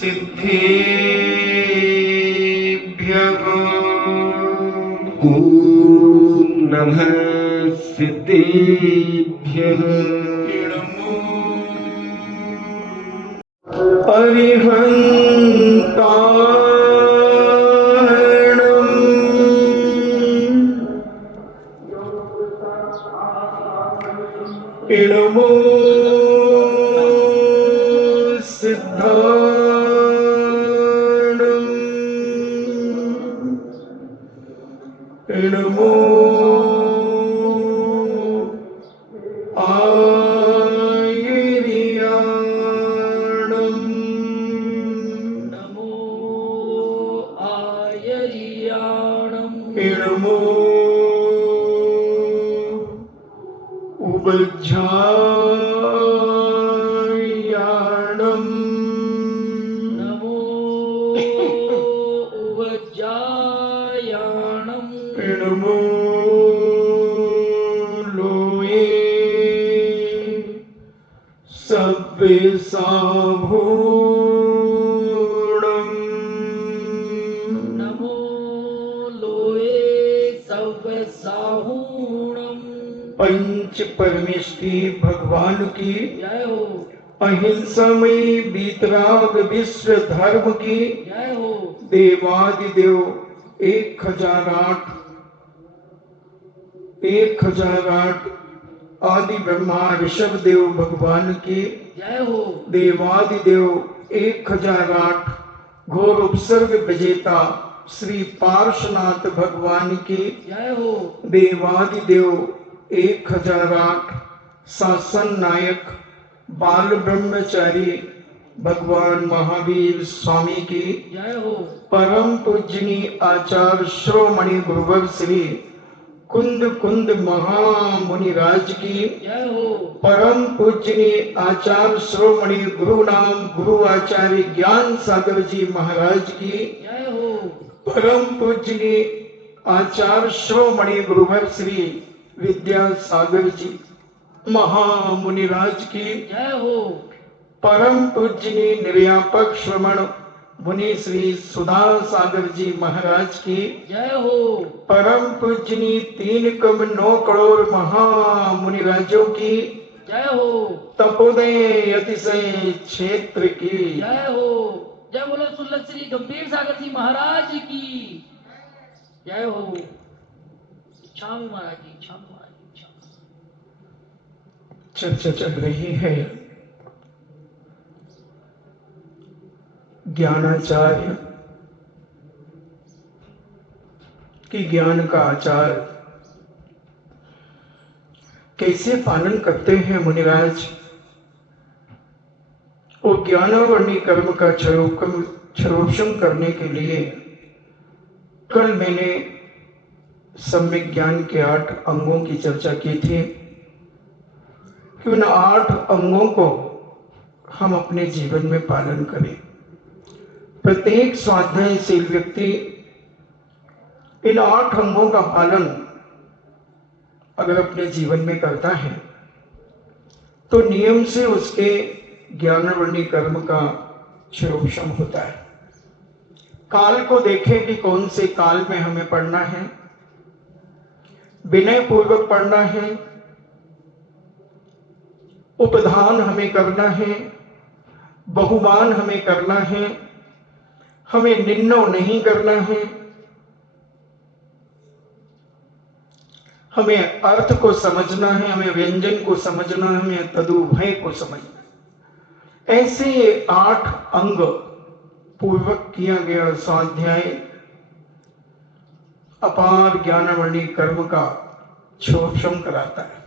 सिद्धेभ्यः ॐ नमः सिद्धेभ्यः अरिहन्तारणम् इणमो सिद्धाणम् इणमो आयर्याणम् नमो आयर्याणम् इणमो उबज्झायाणम् नमो उवज्जायाणम् इणमो लोये सव्यसाभूणम् नमो लोये सव्यसाहूणम् पंच परमेष्ठी भगवान की जय हो, अहिंसामयी वीतराग विश्व धर्म की जय हो। देवादिदेव 1008 आदि ब्रह्मा ऋषभ देव भगवान की जय हो, देवादिदेव 1008 घोर उपसर्ग विजेता श्री पार्श्वनाथ भगवान की जय हो, देवादिदेव 1008 शासन नायक बाल ब्रह्मचारी भगवान महावीर स्वामी की जय हो, परम पूजनी आचार्य श्रोमणि गुरुवर श्री कुंद कुंद महामुनिराज की जय हो, परम पूजनी आचार्य श्रोमणि गुरु नाम गुरु आचार्य ज्ञान सागर जी महाराज की जय हो, परम पूजनी आचार्य श्रोमणि गुरुवर श्री विद्यासागर जी महामुनिराज की जय हो, परम पूजनी निर्यापक श्रमण मुनि श्री सुधा सागर जी महाराज की जय हो, परम पूजनी 3,9 करोड़ महामुनिराजों की जय हो, तपोदय अतिशय क्षेत्र की जय हो। जय बोलो सुल्लभ श्री गंभीर सागर जी महाराज की जय हो। स्वामी महाराज जी, स्वामी महाराज जी, स्वामी। चर्चा चल रही है ज्ञानाचार्य कि ज्ञान का आचार कैसे पालन करते हैं मुनिराज और ज्ञानावर्णी कर्म का क्षरोक्षम करने के लिए कल मैंने सम्यक ज्ञान के 8 अंगों की चर्चा की थी कि उन 8 अंगों को हम अपने जीवन में पालन करें। प्रत्येक स्वाध्यायशील व्यक्ति इन 8 अंगों का पालन अगर अपने जीवन में करता है तो नियम से उसके ज्ञानवर्णी कर्म का क्षरोक्षम होता है। काल को देखें कि कौन से काल में हमें पढ़ना है, विनय पूर्वक पढ़ना है, उपधान हमें करना है, बहुमान हमें करना है, हमें निन्नो नहीं करना है, हमें अर्थ को समझना है, हमें व्यंजन को समझना है, हमें तदुभय को समझना है। ऐसे 8 अंग पूर्वक किया गया स्वाध्याय अपार ज्ञानवर्णी कर्म का क्षरोक्षम कराता है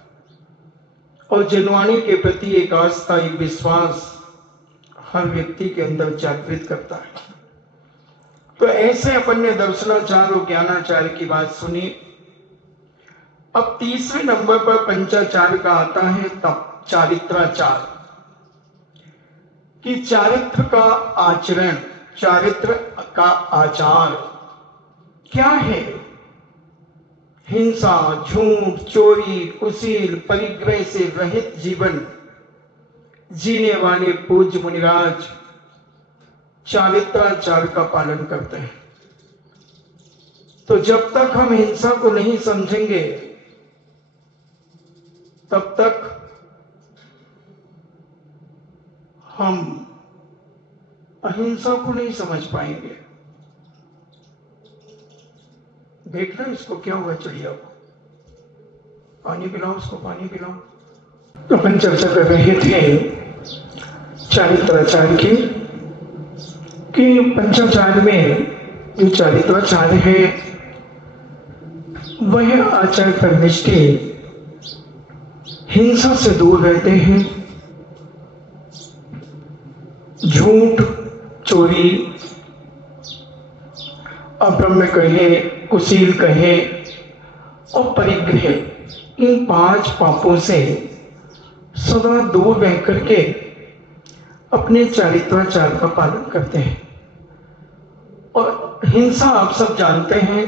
और जनवाणी के प्रति एक आस्था, एक विश्वास हर व्यक्ति के अंदर जागृत करता है। तो ऐसे अपन ने दर्शनाचार और ज्ञानाचार्य की बात सुनी। अब तीसरे नंबर पर पंचाचार का आता है तब चारित्राचार कि चारित्र का आचरण, चारित्र का आचार क्या है। हिंसा, झूठ, चोरी, कुशील, परिग्रह से रहित जीवन जीने वाले पूज्य मुनिराज चारित्राचार का पालन करते हैं। तो जब तक हम हिंसा को नहीं समझेंगे तब तक हम अहिंसा को नहीं समझ पाएंगे। देखना इसको क्या हुआ, चिड़िया को पानी पिलाओ, उसको पानी पिलाओ। अपन चर्चा कर रहे थे चारित्राचार की, कि पंचाचार में जो चारित्राचार है वह आचार परनिष्ठे हिंसा से दूर रहते हैं। झूठ, चोरी, अब्रह्म कहे, कुशील कहे और परिग्रह, इन 5 पापों से सदा दूर रह करके अपने चारित्राचार का पालन करते हैं। और हिंसा आप सब जानते हैं,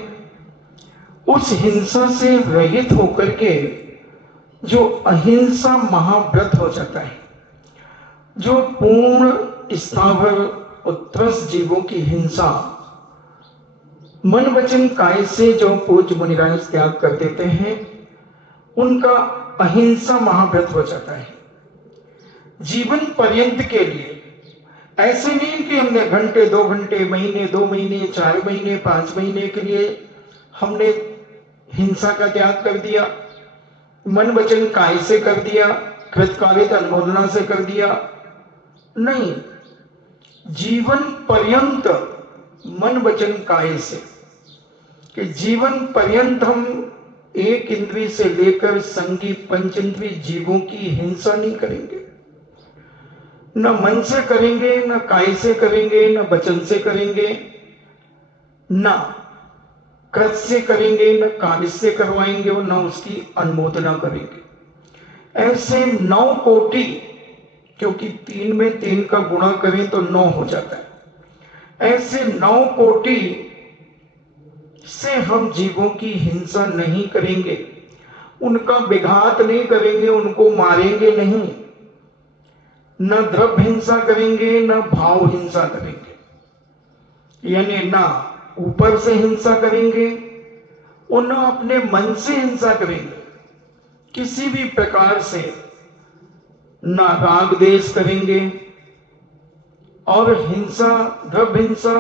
उस हिंसा से रहित होकर के जो अहिंसा महाव्रत हो जाता है, जो पूर्ण स्थावर उत्कृष्ट जीवों की हिंसा मन वचन काय से जो पूज्य मुनिराज त्याग कर देते हैं, उनका अहिंसा महाव्रत हो जाता है जीवन पर्यंत के लिए। ऐसे नहीं कि हमने घंटे, 2 घंटे, महीने, 2 महीने, 4 महीने, 5 महीने के लिए हमने हिंसा का त्याग कर दिया, मन वचन काय से कर दिया, कृतकालिक अनुमोदना से कर दिया। नहीं, जीवन पर्यंत मन वचन काय से, कि जीवन पर्यंत हम एक इंद्रिय से लेकर संगी पंचेंद्रिय जीवों की हिंसा नहीं करेंगे। न मन से करेंगे, न काय से करेंगे, न वचन से करेंगे, न कृत से करेंगे, न कार्य से करवाएंगे और न उसकी अनुमोदना करेंगे। ऐसे 9 कोटि, क्योंकि 3 में 3 का गुणा करें तो 9 हो जाता है। ऐसे 9 कोटि से हम जीवों की हिंसा नहीं करेंगे, उनका विघात नहीं करेंगे, उनको मारेंगे नहीं, न द्रव्य हिंसा करेंगे, न भाव हिंसा करेंगे, यानी ना ऊपर से हिंसा करेंगे और न अपने मन से हिंसा करेंगे। किसी भी प्रकार से ना राग देश करेंगे। और हिंसा, द्रव्य हिंसा,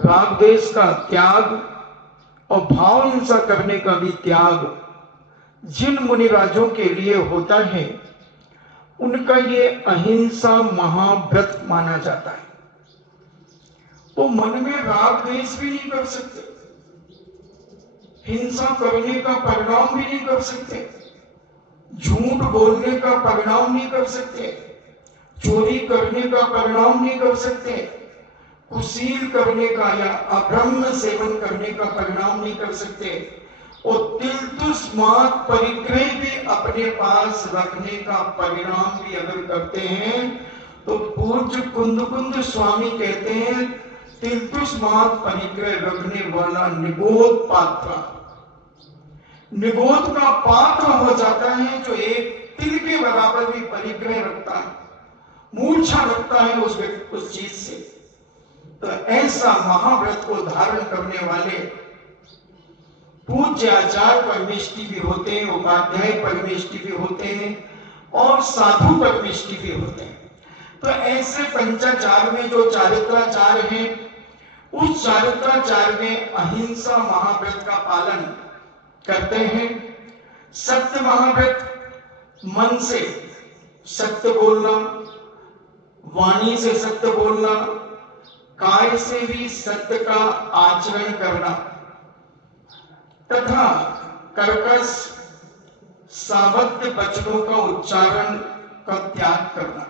राग देश का त्याग और भाव हिंसा करने का भी त्याग जिन मुनिराजों के लिए होता है, उनका ये अहिंसा महाव्रत माना जाता है। वो मन में राग द्वेष भी नहीं कर सकते, हिंसा करने का परिणाम भी नहीं कर सकते, झूठ बोलने का परिणाम नहीं कर सकते, चोरी करने का परिणाम नहीं कर सकते, कुशील करने का या अब्रह्म सेवन करने का परिणाम नहीं कर सकते, और तिलतुष्मात् परिग्रह भी अपने पास रखने का परिणाम भी अगर करते हैं तो पूज्य कुंद स्वामी कहते हैं तिलतुष्मात् परिग्रह रखने वाला निगोद पात्र, निगोद का पात्र हो जाता है जो एक तिल के बराबर भी परिग्रह रखता है, मूर्छा रखता है उस चीज से। तो ऐसा महाव्रत को धारण करने वाले पूज्य आचार्य परमेष्टि भी होते हैं, उपाध्याय परमेष्टि भी होते हैं और साधु परमेष्टि भी होते हैं। तो ऐसे पंचाचार में जो चारित्राचार है, उस चारित्राचार में अहिंसा महाव्रत का पालन करते हैं। सत्य महाव्रत, मन से सत्य बोलना, वाणी से सत्य बोलना, काय से भी सत्य का आचरण करना तथा कर्कश सावध्य वचनों का उच्चारण का त्याग करना।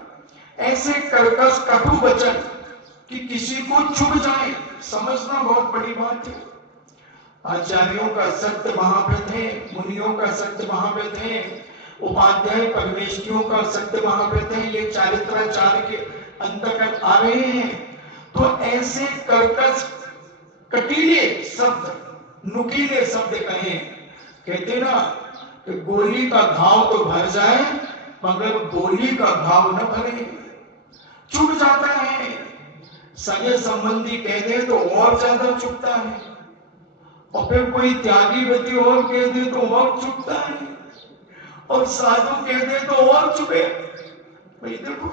ऐसे कर्कश कटु वचन कि किसी को चुभ जाए, समझना बहुत बड़ी बात है। आचार्यों का सत्य महाव्रत है, मुनियों का सत्य महाव्रत है, उपाध्याय परमेष्टियों का सत्य महाव्रत है, ये चारित्राचार के अंतर्गत आ रहे हैं। तो ऐसे कर्कश कटीले शब्द, नुकीले शब्द कहे, कहते ना कि गोली का घाव तो भर जाए मगर गोली का घाव न भरे, चुभ जाता है, सगे संबंधी कह दे तो और ज्यादा चुभता है, और फिर कोई त्यागी व्यक्ति और कह दे तो और चुभता है, और साधु कह दे तो और चुभे। भाई देखो,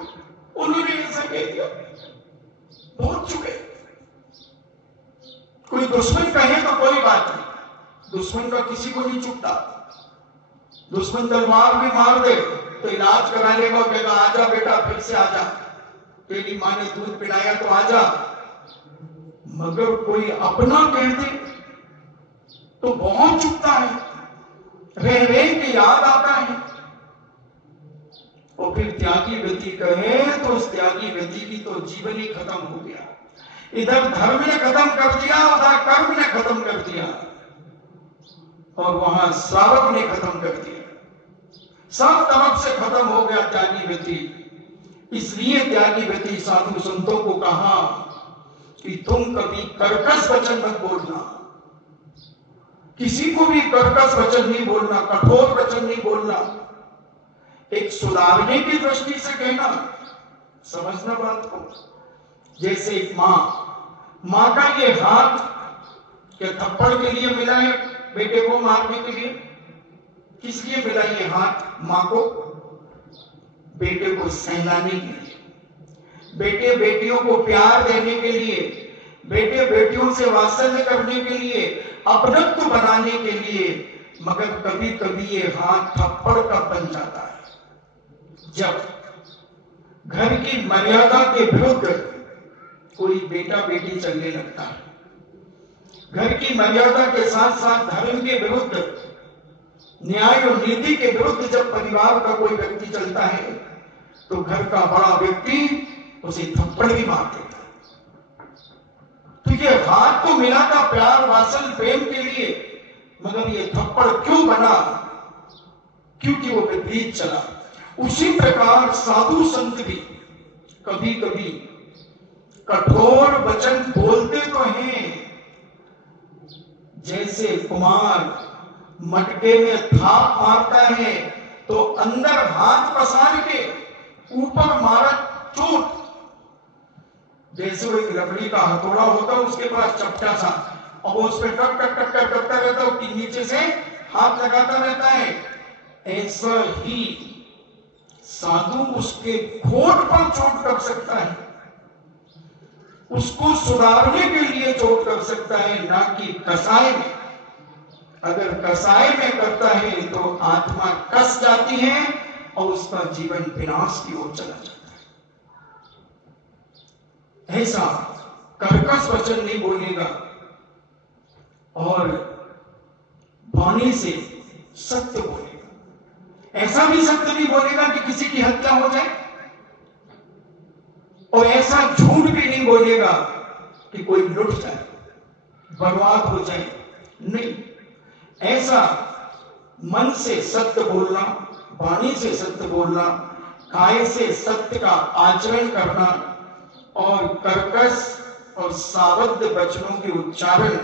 उन्होंने ऐसा कह दिया, बहुत चुभे। कोई दुश्मन कहे तो कोई बात नहीं, दुश्मन का किसी को नहीं चुभता। दुश्मन तलवार भी मार दे तो इलाज कराने का कहेगा आजा बेटा फिर से आजा, तेरी मां ने दूध पिलाया तो आजा। मगर कोई अपना कह दे तो बहुत चुभता है, रह रह के याद आता है। और फिर त्यागी व्यक्ति कहे तो उस त्यागी व्यक्ति की तो जीवन ही खत्म हो गया। इधर धर्म ने खत्म कर दिया, उधर कर्म ने खत्म कर दिया, और वहां श्रावक ने खत्म कर दिया। सब तरफ से खत्म हो गया त्यागी व्यक्ति। इसलिए त्यागी व्यक्ति साधु संतों को कहा कि तुम कभी कर्कश वचन मत बोलना, किसी को भी कर्कश वचन नहीं बोलना, कठोर वचन नहीं बोलना, एक सुधारने की दृष्टि से कहना। समझना बात को। जैसे एक मां का ये हाथ क्या थप्पड़ के लिए मिला है बेटे को मारने के लिए? किस लिए मिला ये हाथ मां को? बेटे को सहलाने के लिए, बेटे बेटियों को प्यार देने के लिए, बेटे बेटियों से वात्सल्य करने के लिए, अपनत्व बनाने के लिए। मगर कभी कभी ये हाथ थप्पड़ का बन जाता है जब घर की मर्यादा के विरुद्ध कोई बेटा बेटी चलने लगता है, घर की मर्यादा के साथ साथ धर्म के विरुद्ध, न्याय और नीति के विरुद्ध जब परिवार का कोई व्यक्ति चलता है तो घर का बड़ा व्यक्ति उसे थप्पड़ भी मार देता है। तो ये हाथ तो मिला था प्यार वात्सल्य प्रेम के लिए, मगर ये थप्पड़ क्यों बना? क्योंकि वो विपरीत चला। उसी प्रकार साधु संत भी कभी कभी कठोर वचन बोलते तो हैं। जैसे कुमार मटके में थाप मारता है तो अंदर हाथ पसार के ऊपर मारा चोट। जैसे वो एक लकड़ी का हथौड़ा होता है उसके पास चपटा सा, और वो उसमें टक टक टक टक करता रहता है, नीचे से हाथ लगाता रहता है। ऐसा ही साधु उसके घोट पर चोट कर सकता है, उसको सुधारने के लिए चोट कर सकता है, ना कि कसाय में। अगर कसाय में करता है तो आत्मा कस जाती है और उसका जीवन विनाश की ओर चला जाता है। ऐसा कर्कश वचन नहीं बोलेगा और वाणी से सत्य बोलेगा। ऐसा भी सत्य नहीं बोलेगा कि किसी की हत्या हो जाए, और ऐसा झूठ भी नहीं बोलेगा कि कोई लुट जाए, बर्बाद हो जाए। नहीं, ऐसा मन से सत्य बोलना, वाणी से सत्य बोलना, काय से सत्य का आचरण करना, और कर्कश और सावध वचनों के उच्चारण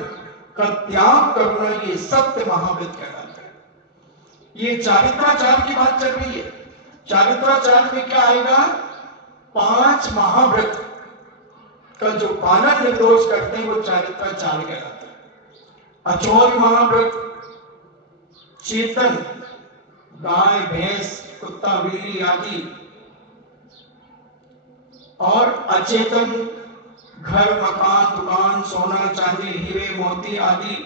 का त्याग करना, ये सत्य महाव्रत कहलाता है। ये चारित्राचार की बात चल रही है। चारित्राचार में क्या आएगा? 5 महाव्रत का जो पालन निर्दोष करते हैं वो चारित्राचार कहलाता है। अचौर महाव्रत, चेतन गाय भैंस कुत्ता बिल्ली आदि, और अचेतन घर मकान दुकान सोना चांदी हीरे मोती आदि।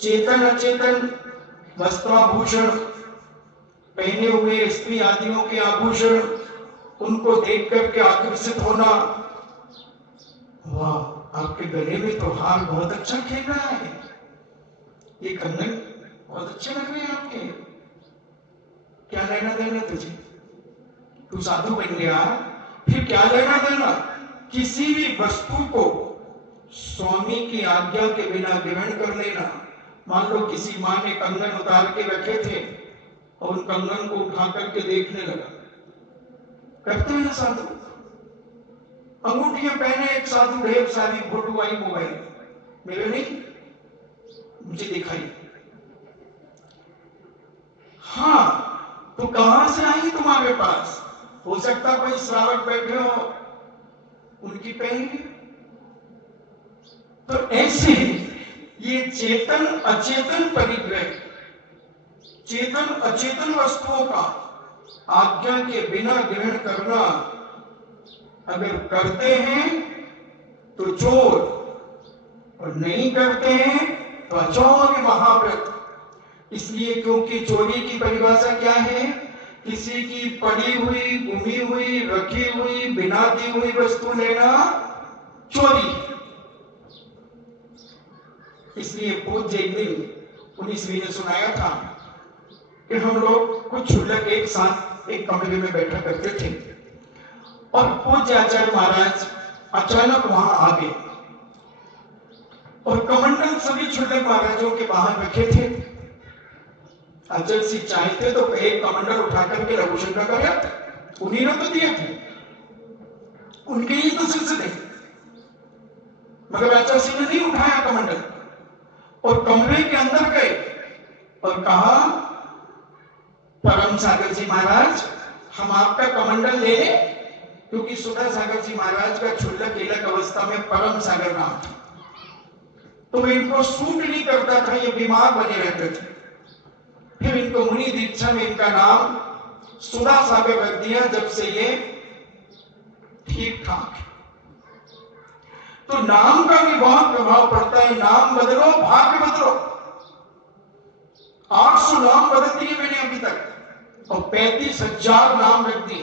चेतन अचेतन वस्त्राभूषण, पहने हुए स्त्री आदियों के आभूषण, उनको देख करके आकर्षित होना। वाह, आपके गले में तो हार बहुत अच्छा खेल रहा है, ये कंगन बहुत अच्छे लग रहे हैं आपके। क्या लेना देना तुझे? तू साधु बन गया, फिर क्या लेना देना? किसी भी वस्तु को स्वामी की आज्ञा के बिना ग्रहण कर लेना। मान लो किसी मां ने कंगन उतार के रखे थे और उन कंगन को उठा करके देखने लगा। करते हैं ना साधु? अंगूठियां पहने एक साधु, ढेर सारी फोटो आई मोबाइल, मेरे नहीं, मुझे दिखाई। हाँ, तो कहां से आई तुम्हारे पास? हो सकता कोई श्रावक बैठे हो, उनकी पहन ली, तो ऐसे ये चेतन अचेतन परिग्रह, चेतन अचेतन वस्तुओं का आज्ञा के बिना ग्रहण करना अगर करते हैं तो चोर, और नहीं करते हैं तो अचोर महाव्रत। इसलिए क्योंकि चोरी की परिभाषा क्या है? किसी की पड़ी हुई, गुमी हुई, रखी हुई, बिना दी हुई वस्तु लेना चोरी। इसलिए पूज्य एक दिन 19वीं ने सुनाया था कि हम लोग कुछ क्षुल्लक एक साथ एक कमरे में बैठा करते थे और पूज्य आचार्य महाराज अचानक वहां आ गए और कमंडल सभी क्षुल्लक महाराजों के बाहर रखे थे। आचार्य सिंह चाहते तो एक कमंडल उठा करके रघु शंकर का व्यक्त उन्हीं ने तो दिए थे, उनके ही तो सिलसिले, मगर आचार्य सिंह ने नहीं उठाया कमंडल और कमरे के अंदर गए और कहा, परम सागर जी महाराज हम आपका कमंडल ले लें, क्योंकि सुधा सागर जी महाराज का क्षुल्लक एलक अवस्था में परम सागर नाम था, तो इनको सूट नहीं करता था, ये बीमार बने रहते थे। फिर इनको मुनि दीक्षा में इनका नाम सुधा सागर रख दिया, जब से ये ठीक ठाक। तो नाम का भी बहुत प्रभाव पड़ता है। नाम बदलो भाग्य बदलो। 800 नाम बदल दिए मैंने अभी तक और 35,000 नाम रख दिए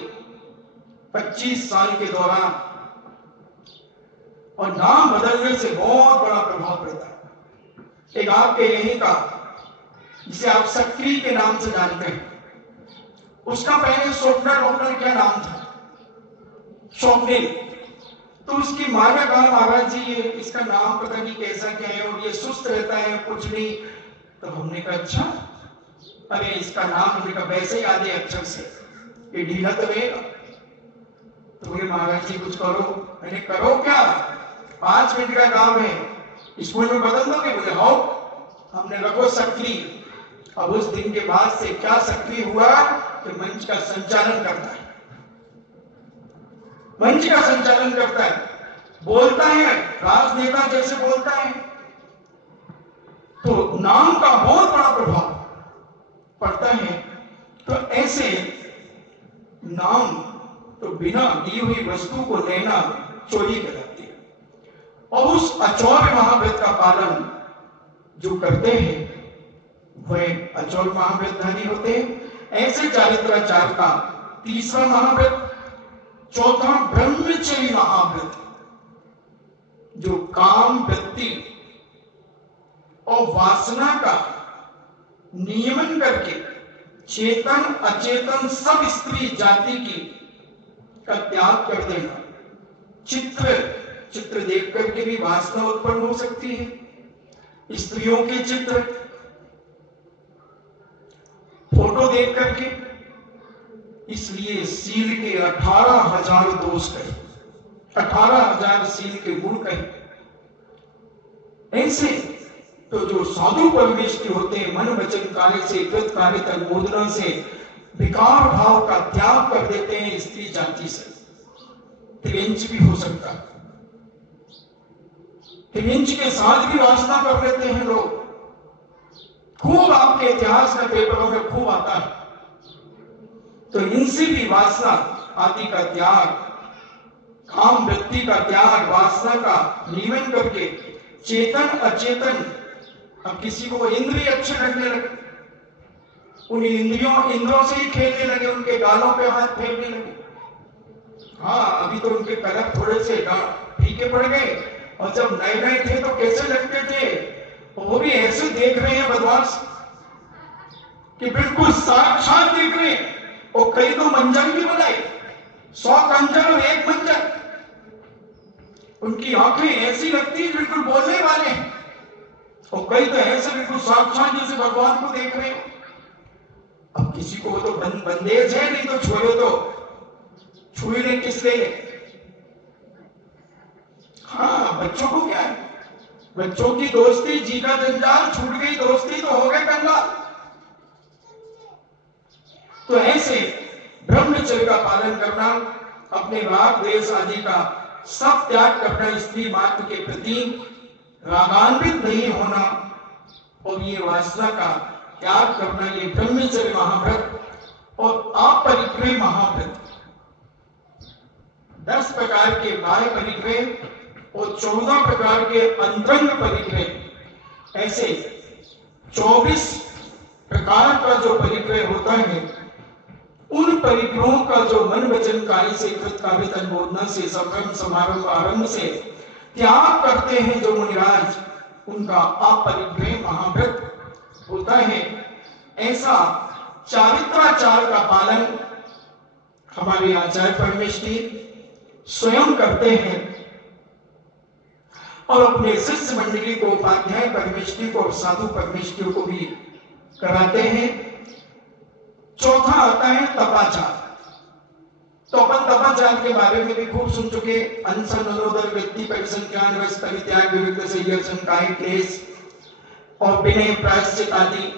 25 साल के दौरान, और नाम बदलने से बहुत बड़ा प्रभाव पड़ता है। एक आपके यहीं का जिसे आप सक्री के नाम से जानते हैं, उसका पहले स्वप्नल क्या नाम था? स्वप्निल। तो उसकी मां ने कहा, महाराज जी ये इसका नाम पता नहीं कैसा क्या है और ये सुस्त रहता है कुछ नहीं। तो हमने कहा अच्छा, अरे इसका नाम हमने कहा वैसे याद है अक्षर से, ये ढीला तो रहेगा। तो बोले महाराज जी कुछ करो। मैंने करो क्या, 5 मिनट का काम है, स्कूल में बदल दोगे? बोले हो। हमने रखो सक्रिय। अब उस दिन के बाद से क्या सक्रिय हुआ कि मंच का संचालन करता है, मंच का संचालन करता है, बोलता है राजनेता जैसे बोलता है। तो नाम का बहुत बड़ा प्रभाव पड़ता है। तो ऐसे नाम तो बिना दी हुई वस्तु को लेना चोरी कहलाती है। और उस अचौर्य महाव्रत का पालन जो करते हैं वह अचौर्य महाव्रतधारी होते हैं। ऐसे चारित्राचार का तीसरा महाव्रत, चौथा ब्रह्मचर्य महाव्रत, जो काम, वृत्ति और वासना का नियमन करके चेतन अचेतन सब स्त्री जाति की का त्याग कर देना। चित्र देख करके भी वासना उत्पन्न हो सकती है, स्त्रियों के चित्र, फोटो देख करके। इसलिए सील के 18,000 दोष कहे, 18,000 सील के गुण कहे। ऐसे तो जो साधु परमेष्टि होते हैं, मन वचन कार्य से कृत कार्य तन्मोदना से विकार भाव का त्याग कर देते हैं स्त्री जाति से। त्रियंच भी हो सकता है, त्रियंच के साथ भी वासना कर लेते हैं लोग। खूब आपके इतिहास में पेपरों में खूब आता है। तो इनसे भी वासना आदि का त्याग, काम वृत्ति का त्याग, वासना का नियमन करके चेतन अचेतन। अब किसी को इंद्रिय अच्छे लगने लगे, उन इंद्रियों से ही खेलने लगे, उनके गालों पे हाथ फेरने लगे। हाँ, अभी तो उनके कलर थोड़े से फीके पड़ गए, और जब नए नए थे तो कैसे लगते थे, वो भी ऐसे देख रहे हैं बदमाश कि बिल्कुल साक्षात देख रहे हैं। और कई तो मंजन भी बनाए, 100 कंजन और 1 मंजन। उनकी आंखें ऐसी लगती है बिल्कुल बोलने वाले हैं, और कई तो ऐसे बिल्कुल साक्षात जैसे भगवान को देख रहे हो। अब किसी को तो बंदेज है, नहीं तो छोड़ो तो छुई ले किससे। हाँ, बच्चों को क्या है, बच्चों की दोस्ती जी का जंजाल, छूट गई दोस्ती तो हो गए कंगाल। तो ऐसे ब्रह्मचर्य का पालन करना, अपने राग द्वेष आदि का सब त्याग करना स्त्री मात्र के प्रति, रागान्वित नहीं होना और ये वासना का त्याग करना, ये ब्रह्मचर्य महाव्रत और अपरिग्रह महाव्रत, 10 प्रकार के बाह्य परिग्रह और 14 प्रकार के अंतरंग परिग्रह, ऐसे 24 प्रकार का जो परिग्रह होता है, उन परिग्रहों का जो मन वचन काया से कृत काव्य अनुमोदना से संभ्रम समारंभ आरंभ से त्याग करते हैं जो मुनिराज, उनका अपरिग्रह महाव्रत होता है। ऐसा चारित्राचार का पालन हमारे आचार्य परमेष्ठी स्वयं करते हैं और अपने शिष्य मंडली को, उपाध्याय परमेष्ठी को और साधु परमेष्ठियों को भी कराते हैं। चौथा आता है तपाचार। तो अपन तपाचार के बारे में भी खूब सुन चुके। अनशन, अनुरोधन, व्यक्ति परिसंख्यान, रस परित्याग, विरुद्ध संयर्षण, काय क्लेश और विनय, प्रायश्चित आदि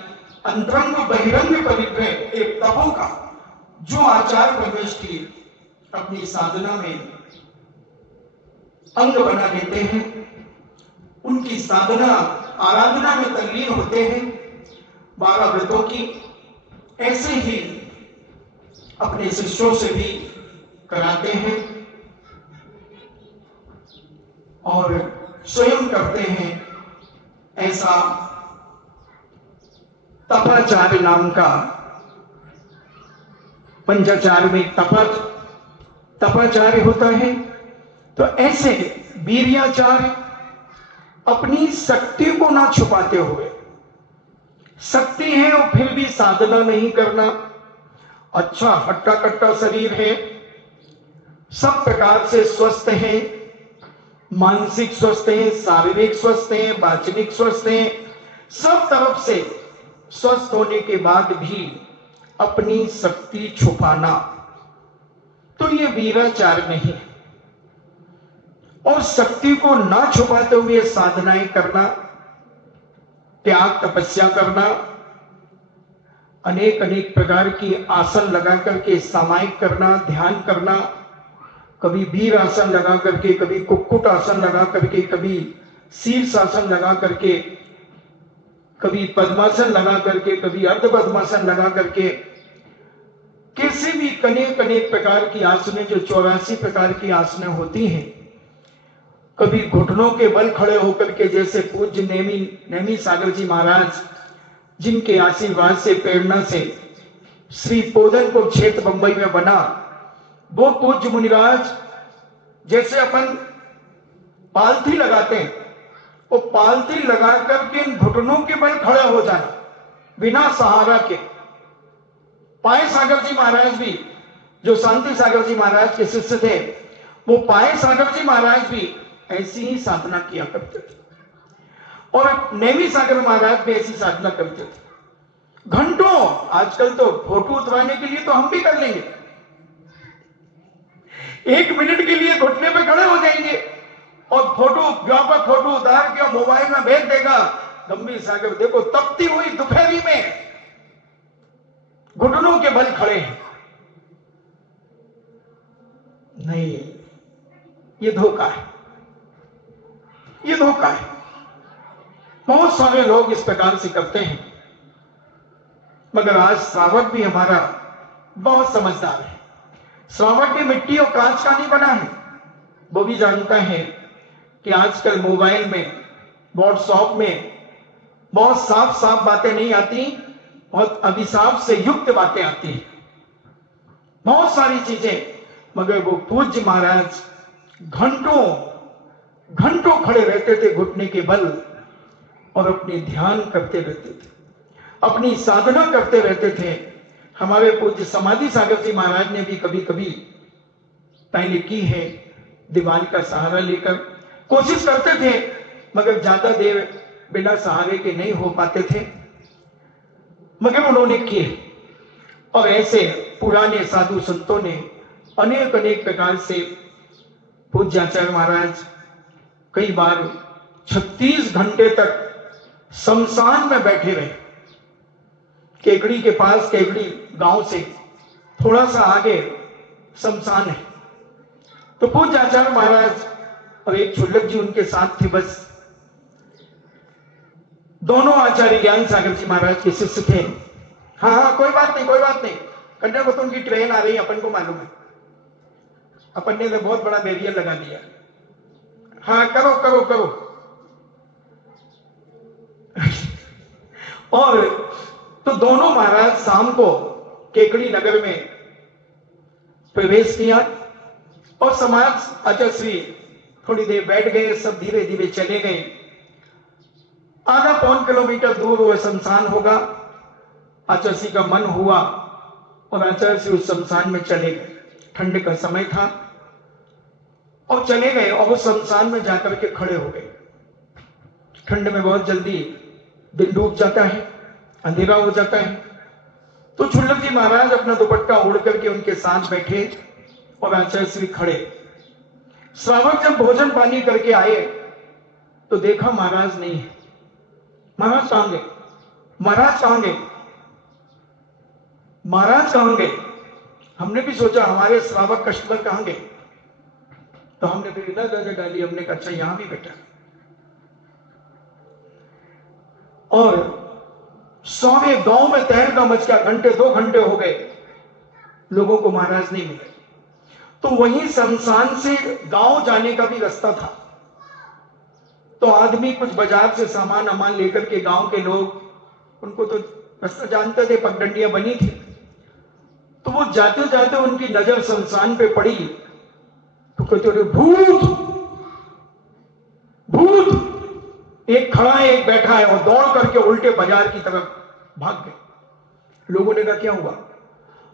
अंतरंग बहिरंग परिग्रह एक तपों का जो आचार्य परमेष्ठी अपनी साधना में अंग बना लेते हैं, उनकी साधना आराधना में तल्लीन होते हैं 12 व्रतों की, ऐसे ही अपने शिष्यों से भी कराते हैं और स्वयं करते हैं। ऐसा तपाचार्य नाम का, पंचाचार्य में तपाचार्य होता है। तो ऐसे वीर्याचार्य अपनी शक्ति को ना छुपाते हुए, शक्ति है और फिर भी साधना नहीं करना, अच्छा हट्टा कट्टा शरीर है, सब प्रकार से स्वस्थ है, मानसिक स्वस्थ है, शारीरिक स्वस्थ है, वाचनिक स्वस्थ है, सब तरफ से स्वस्थ होने के बाद भी अपनी शक्ति छुपाना, तो ये वीराचार नहीं। और शक्ति को ना छुपाते हुए साधनाएं करना, त्याग तपस्या करना, अनेक अनेक प्रकार की आसन लगा करके सामायिक करना, ध्यान करना, कभी वीर आसन लगा करके, कभी कुक्कुट आसन लगा करके, कभी शीर्ष आसन लगा करके, कभी पद्मासन लगा करके, कभी अर्ध पद्मासन लगा करके, किसी भी अनेक अनेक प्रकार की आसनें, जो 84 प्रकार की आसनें होती हैं, कभी घुटनों के बल खड़े होकर के, जैसे पूज्य नेमी सागर जी महाराज, जिनके आशीर्वाद से, प्रेरणा से श्री पोधनपुर क्षेत्र बंबई में बना, वो पूज्य मुनिराज जैसे अपन पालथी लगाते हैं, वो पालथी लगा करके इन घुटनों के बल खड़े हो जाना बिना सहारा के। पाए सागर जी महाराज भी, जो शांति सागर जी महाराज के शिष्य थे, वो पाए सागर जी महाराज भी ऐसी ही साधना किया करते थे और नेमी सागर महाराज भी ऐसी साधना करते थे घंटों। आजकल तो फोटो उतरवाने के लिए तो हम भी कर लेंगे, 1 मिनट के लिए घुटने पे खड़े हो जाएंगे और फोटो व्यापक फोटो उतार के मोबाइल में भेज देगा। गंभीर सागर देखो, तपती हुई दोपहरी में घुटनों के बल खड़े हैं। नहीं, ये धोखा है, ये धोखा है। बहुत सारे लोग इस प्रकार से करते हैं, मगर आज श्रावक भी हमारा बहुत समझदार है। श्रावक भी मिट्टी और कांच का नहीं बना है, वो भी जानता है कि आजकल मोबाइल में, व्हाट्सएप में बहुत साफ साफ बातें नहीं आती, बहुत अभिशाप से युक्त बातें आती हैं, बहुत सारी चीजें। मगर वो पूज्य महाराज घंटों घंटों खड़े रहते थे घुटने के बल और अपने ध्यान करते रहते थे, अपनी साधना करते रहते थे। हमारे पूज्य समाधि सागर जी महाराज ने भी कभी कभी पहले की है, दीवार का सहारा लेकर कोशिश करते थे, मगर ज्यादा देर बिना सहारे के नहीं हो पाते थे, मगर उन्होंने किए। और ऐसे पुराने साधु संतों ने अनेक अनेक प्रकार से, पूज्य आचार्य महाराज कई बार 36 घंटे तक शमशान में बैठे रहे। केकड़ी के पास, केकड़ी गांव से थोड़ा सा आगे शमशान है। तो पूज्य आचार्य महाराज और एक छुल्लक जी उनके साथ थे। बस दोनों आचार्य ज्ञान सागर जी महाराज के शिष्य थे। हाँ हाँ, कोई बात नहीं, कोई बात नहीं, कन्या को तो उनकी ट्रेन आ रही है, अपन को मालूम है, अपन ने तो बहुत बड़ा बैरियर लगा दिया। हाँ, करो करो करो। और तो दोनों महाराज शाम को केकड़ी नगर में प्रवेश किया और समाज अजश्री थोड़ी देर बैठ गए, सब धीरे धीरे चले गए। आधा पौन किलोमीटर दूर वो शमशान होगा। आचार्य का मन हुआ और आचार्य उस शमशान में चले गए। ठंड का समय था और चले गए और वो शमशान में जाकर के खड़े हो गए। ठंड में बहुत जल्दी दिन डूब जाता है, अंधेरा हो जाता है। तो छुल्लक जी महाराज अपना दुपट्टा ओढ़ करके उनके साथ बैठे और आचार्य श्री खड़े। श्रावक जब भोजन पानी करके आए तो देखा महाराज नहीं है। महाराज कहां गए? महाराज कहां गए? महाराज कहां गए? हमने भी सोचा हमारे श्रावक कस्टमर कहां गए, तो हमने फिर इधर नजर डाली। हमने कहा अच्छा यहां भी बैठा। और सौवे गांव में तहलका मच गया। घंटे 2 घंटे हो गए, लोगों को महाराज नहीं मिले। तो वहीं शमशान से गांव जाने का भी रास्ता था। तो आदमी कुछ बाजार से सामान अमान लेकर के, गांव के लोग, उनको तो रास्ता जानते थे, पगडंडियां बनी थी। तो वो जाते जाते उनकी नजर शमशान पे पड़ी तो कहते अरे भूत भूत। एक खड़ा है, एक बैठा है, और दौड़ करके उल्टे बाजार की तरफ भाग गए। लोगों ने कहा क्या हुआ?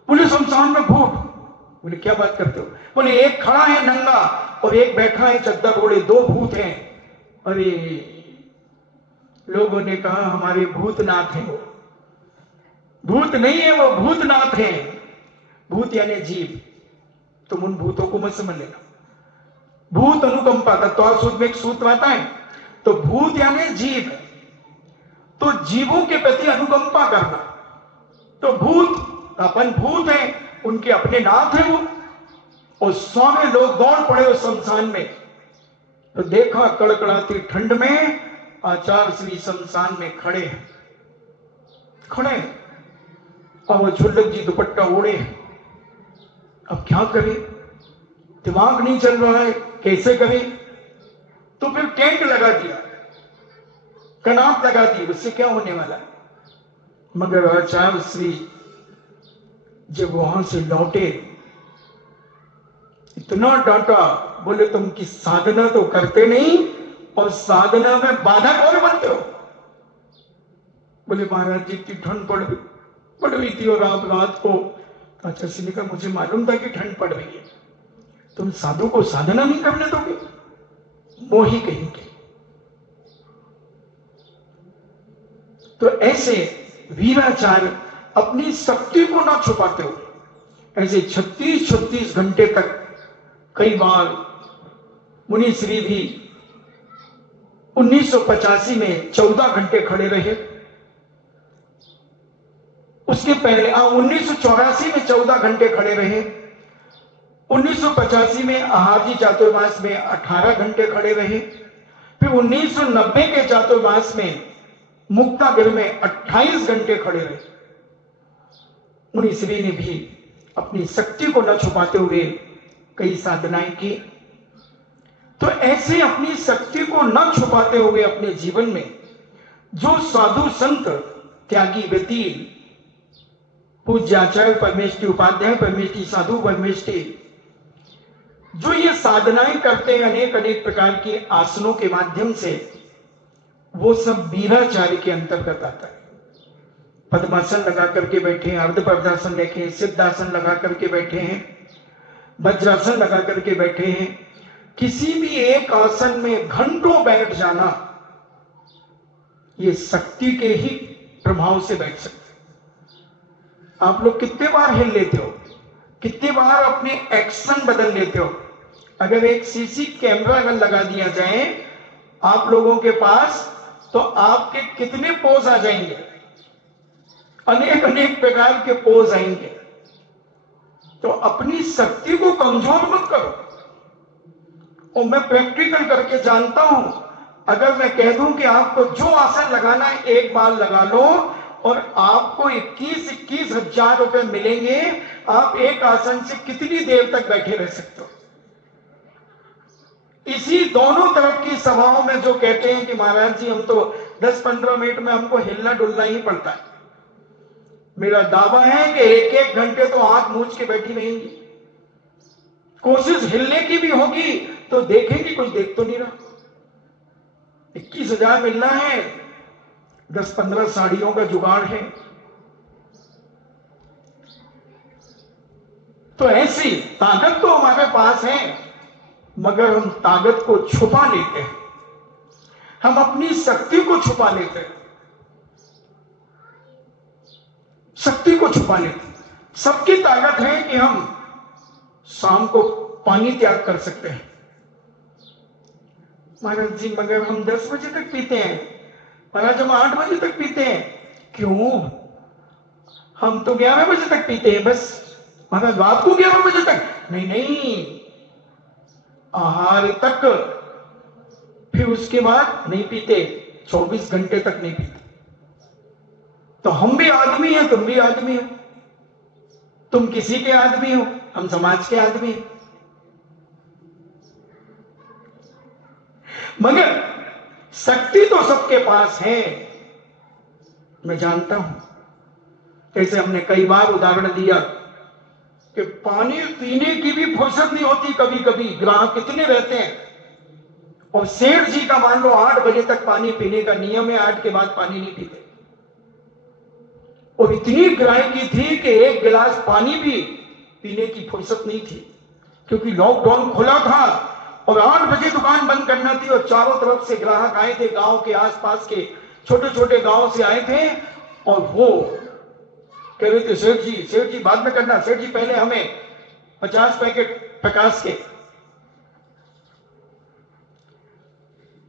बोले शमशान में भूत। बोले क्या बात करते हो? बोले एक खड़ा है नंगा और एक बैठा है चद्दर ओढ़े, 2 भूत हैं। अरे लोगों ने कहा हमारे भूतनाथ हैं वो। भूत नहीं है वो, भूतनाथ है। भूत यानी जीव। तुम उन भूतों को मत समझ लेना। भूत अनुकंपा तत्वासूत्र में एक सूत्र आता है, तो भूत यानी जीव, तो जीवों के प्रति अनुकंपा करना। तो भूत, अपन भूत हैं, उनके अपने नाथ है वो। और 100 लोग दौड़ पड़े उस शमशान में। तो देखा कड़कड़ाती ठंड में आचार्य श्री शमशान में खड़े हैं, खड़े। और वो छुल्लक जी दुपट्टा ओढ़े। अब क्या करें, दिमाग नहीं चल रहा है, कैसे करें? तो फिर टेंट लगा दिया, कनात लगा दी, उससे क्या होने वाला। मगर आचार्य श्री जब वहां से लौटे, इतना डांटा। बोले तुम की साधना तो करते नहीं और साधना में बाधक और बनते हो। बोले महाराज जी इतनी ठंड पड़ रही थी और आप रात को। आचार्य ने कहा मुझे मालूम था कि ठंड पड़ रही है, तुम साधु को साधना नहीं करने दोगे? मोही कहेंगे। तो ऐसे वीराचार्य अपनी शक्ति को ना छुपाते हुए ऐसे 36 घंटे तक, कई बार मुनि श्री भी 1985 में 14 घंटे खड़े रहे। उसके पहले 1984 में 14 घंटे खड़े रहे। 1985 में आहारजी चातुर्मास में 18 घंटे खड़े रहे। फिर 1990 के चातुर्मास में मुक्तागिर में 28 घंटे खड़े रहे। मुनि श्री ने भी अपनी शक्ति को न छुपाते हुए कई साधनाएं की। तो ऐसे अपनी शक्ति को न छुपाते हुए अपने जीवन में जो साधु संत, त्यागी व्यक्ति, पूज्य आचार्य परमेष्टि, उपाध्याय परमेष्टि, साधु परमेष्टि, जो ये साधनाएं करते हैं अनेक अनेक प्रकार के आसनों के माध्यम से, वो सब वीराचार्य के अंतर्गत आता है। पद्मासन लगा करके बैठे हैं, अर्ध पद्मासन रखे, सिद्धासन लगा करके बैठे हैं, वज्रासन लगा करके बैठे हैं। किसी भी एक आसन में घंटों बैठ जाना, ये शक्ति के ही प्रभाव से बैठ सकते। आप लोग कितने बार हिल लेते हो, कितने बार अपने एक्शन बदल लेते हो। अगर एक सीसी कैमरा अगर लगा दिया जाए आप लोगों के पास, तो आपके कितने पोज आ जाएंगे, अनेक अनेक प्रकार के पोज आएंगे। तो अपनी शक्ति को कमजोर मत करो। और मैं प्रैक्टिकल करके जानता हूं, अगर मैं कह दूं कि आपको जो आसन लगाना है एक बार लगा लो और आपको 21 हजार रुपए मिलेंगे, आप एक आसन से कितनी देर तक बैठे रह सकते हो। इसी दोनों तरफ की सभाओं में जो कहते हैं कि महाराज जी हम तो 10-15 मिनट में हमको हिलना डुलना ही पड़ता है, मेरा दावा है कि एक घंटे तो हाथ मूंछ के बैठी रहेंगी। कोशिश हिलने की भी होगी तो देखेंगी कोई देख तो नहीं रहा। 21,000 मिलना है, 10-15 साड़ियों का जुगाड़ है। तो ऐसी ताकत तो हमारे पास है, मगर हम ताकत को छुपा लेते हैं, हम अपनी शक्ति को छुपा लेते हैं, शक्ति को छुपा लेते हैं। सबकी ताकत है कि हम शाम को पानी त्याग कर सकते हैं। महाराज जी मगर हम 10 बजे तक पीते हैं, महाराज हम 8 बजे तक पीते हैं। क्यों? हम तो 11 बजे तक पीते हैं बस। महाराज रात को 11 बजे तक? नहीं नहीं, आहार तक, फिर उसके बाद नहीं पीते, 24 घंटे तक नहीं पीते। तो हम भी आदमी हैं, तुम भी आदमी हो, तुम किसी के आदमी हो, हम समाज के आदमी हैं। मगर शक्ति तो सबके पास है, मैं जानता हूं। जैसे हमने कई बार उदाहरण दिया कि पानी पीने की भी फुर्सत नहीं होती, कभी कभी ग्राहक कितने रहते हैं, और सेठ जी का मान लो 8 बजे तक पानी पीने का नियम है, 8 के बाद पानी नहीं पीते। और इतनी ग्राहकी थी कि एक गिलास पानी भी पीने की फुर्सत नहीं थी, क्योंकि लॉकडाउन खुला था और 8 बजे दुकान बंद करना थी। और चारों तरफ से ग्राहक आए थे, गांव के आसपास के छोटे छोटे गांव से आए थे, और वो कह रहे थे सेठ जी बाद में करना, सेठ जी पहले हमें 50 पैकेट प्रकाश के,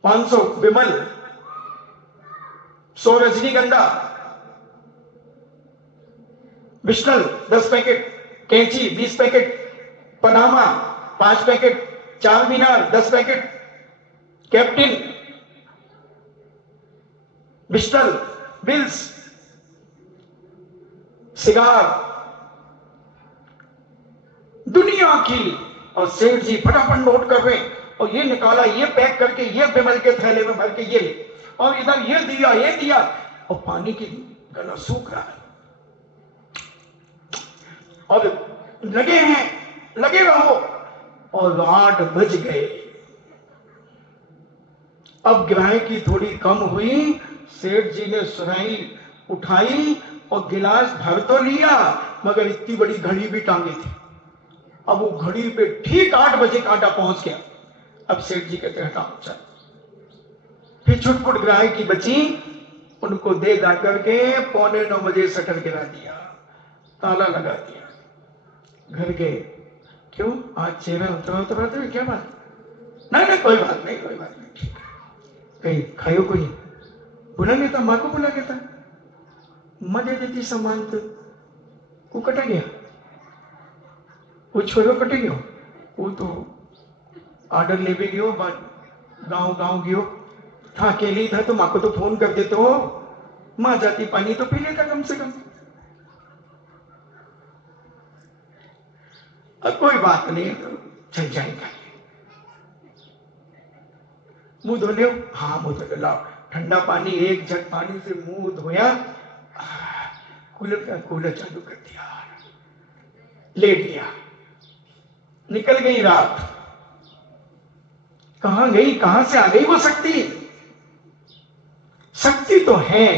500 विमल, 100 रजनीगंधा, बिस्टल 10 पैकेट, कैंची 20 पैकेट, पनामा 5 पैकेट, 4 मीनार 10 पैकेट, कैप्टन, बिस्टल, बिल्स, सिगार, दुनिया की। और सेठ जी फटाफट नोट कर रहे, और ये निकाला, ये पैक करके, ये विमल के थैले में भर के ये, और इधर ये दिया, और पानी की गला सूख रहा है, और लगे रहो। और 8 बज गए। अब ग्राहकी थोड़ी कम हुई, सेठ जी ने सुराही उठाई और गिलास भर तो लिया, मगर इतनी बड़ी घड़ी भी टांगी थी। अब वो घड़ी पे ठीक 8 बजे कांटा पहुंच गया। अब सेठ जी कहते हैं हटाओ चल। फिर छुटपुट ग्राहकी बची, उनको दे दा करके 8:45 बजे शटर गिरा दिया, ताला लगा दिया, घर गए। क्यों? आज चेहरा उतरा क्या बात? नहीं कोई बात नहीं, ठीक है। कहीं खायो कोई बुला लेता, माँ को बुला लेता, मजे देती सामान तो वो कटा गया, वो छोरो कटे गयो, वो तो ऑर्डर ले भी गयो, गांव गयो था, अकेले था, तो माँ को तो फोन कर देते हो, माँ जाती पानी तो पी लेता कम से कम। अब कोई बात नहीं, तो चल जाएगा। मुंह धो लो, हाँ मुंह धो लो, ठंडा पानी, एक जग पानी से मुंह धोया, कूलर चालू कर दिया, लेट गया। निकल गई रात। कहां गई, कहां से आ गई वो शक्ति? शक्ति तो है।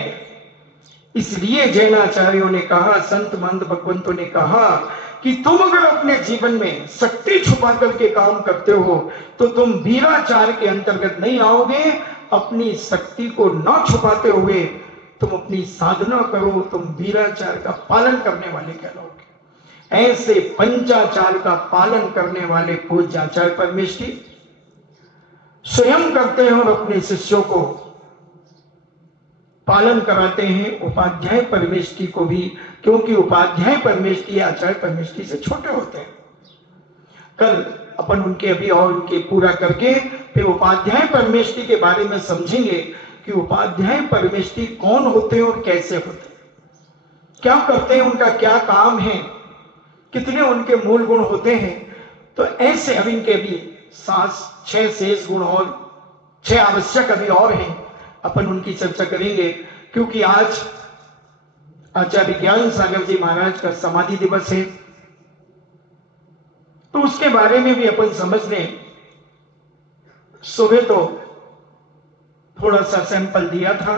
इसलिए जैनाचार्यों ने कहा, संत महंत भगवंतों ने कहा कि तुम अगर अपने जीवन में शक्ति छुपा करके काम करते हो तो तुम वीराचार के अंतर्गत नहीं आओगे। अपनी शक्ति को न छुपाते हुए तुम अपनी साधना करो, तुम वीराचार का पालन करने वाले कहलाओगे। ऐसे पंचाचार का पालन करने वाले पूज्याचार्य परमेष्ठी स्वयं करते हैं और अपने शिष्यों को पालन कराते हैं। उपाध्याय परमेष्ठी को भी, क्योंकि उपाध्याय परमेष्ठी आचार्य परमेष्ठी से छोटे होते हैं। कल अपन उनके अभी और उनके पूरा करके फिर उपाध्याय परमेष्ठी के बारे में समझेंगे कि उपाध्याय परमेष्ठी कौन होते हैं और कैसे होते हैं, क्या करते हैं, उनका क्या काम है, कितने उनके मूल गुण होते हैं। तो ऐसे अब इनके भी 6 शेष गुण और 6 आवश्यक अभी और हैं, अपन उनकी चर्चा करेंगे। क्योंकि आज आचार्य ज्ञान सागर जी महाराज का समाधि दिवस है, तो उसके बारे में भी अपन समझ लें। सुबह तो थोड़ा सा सैंपल दिया था,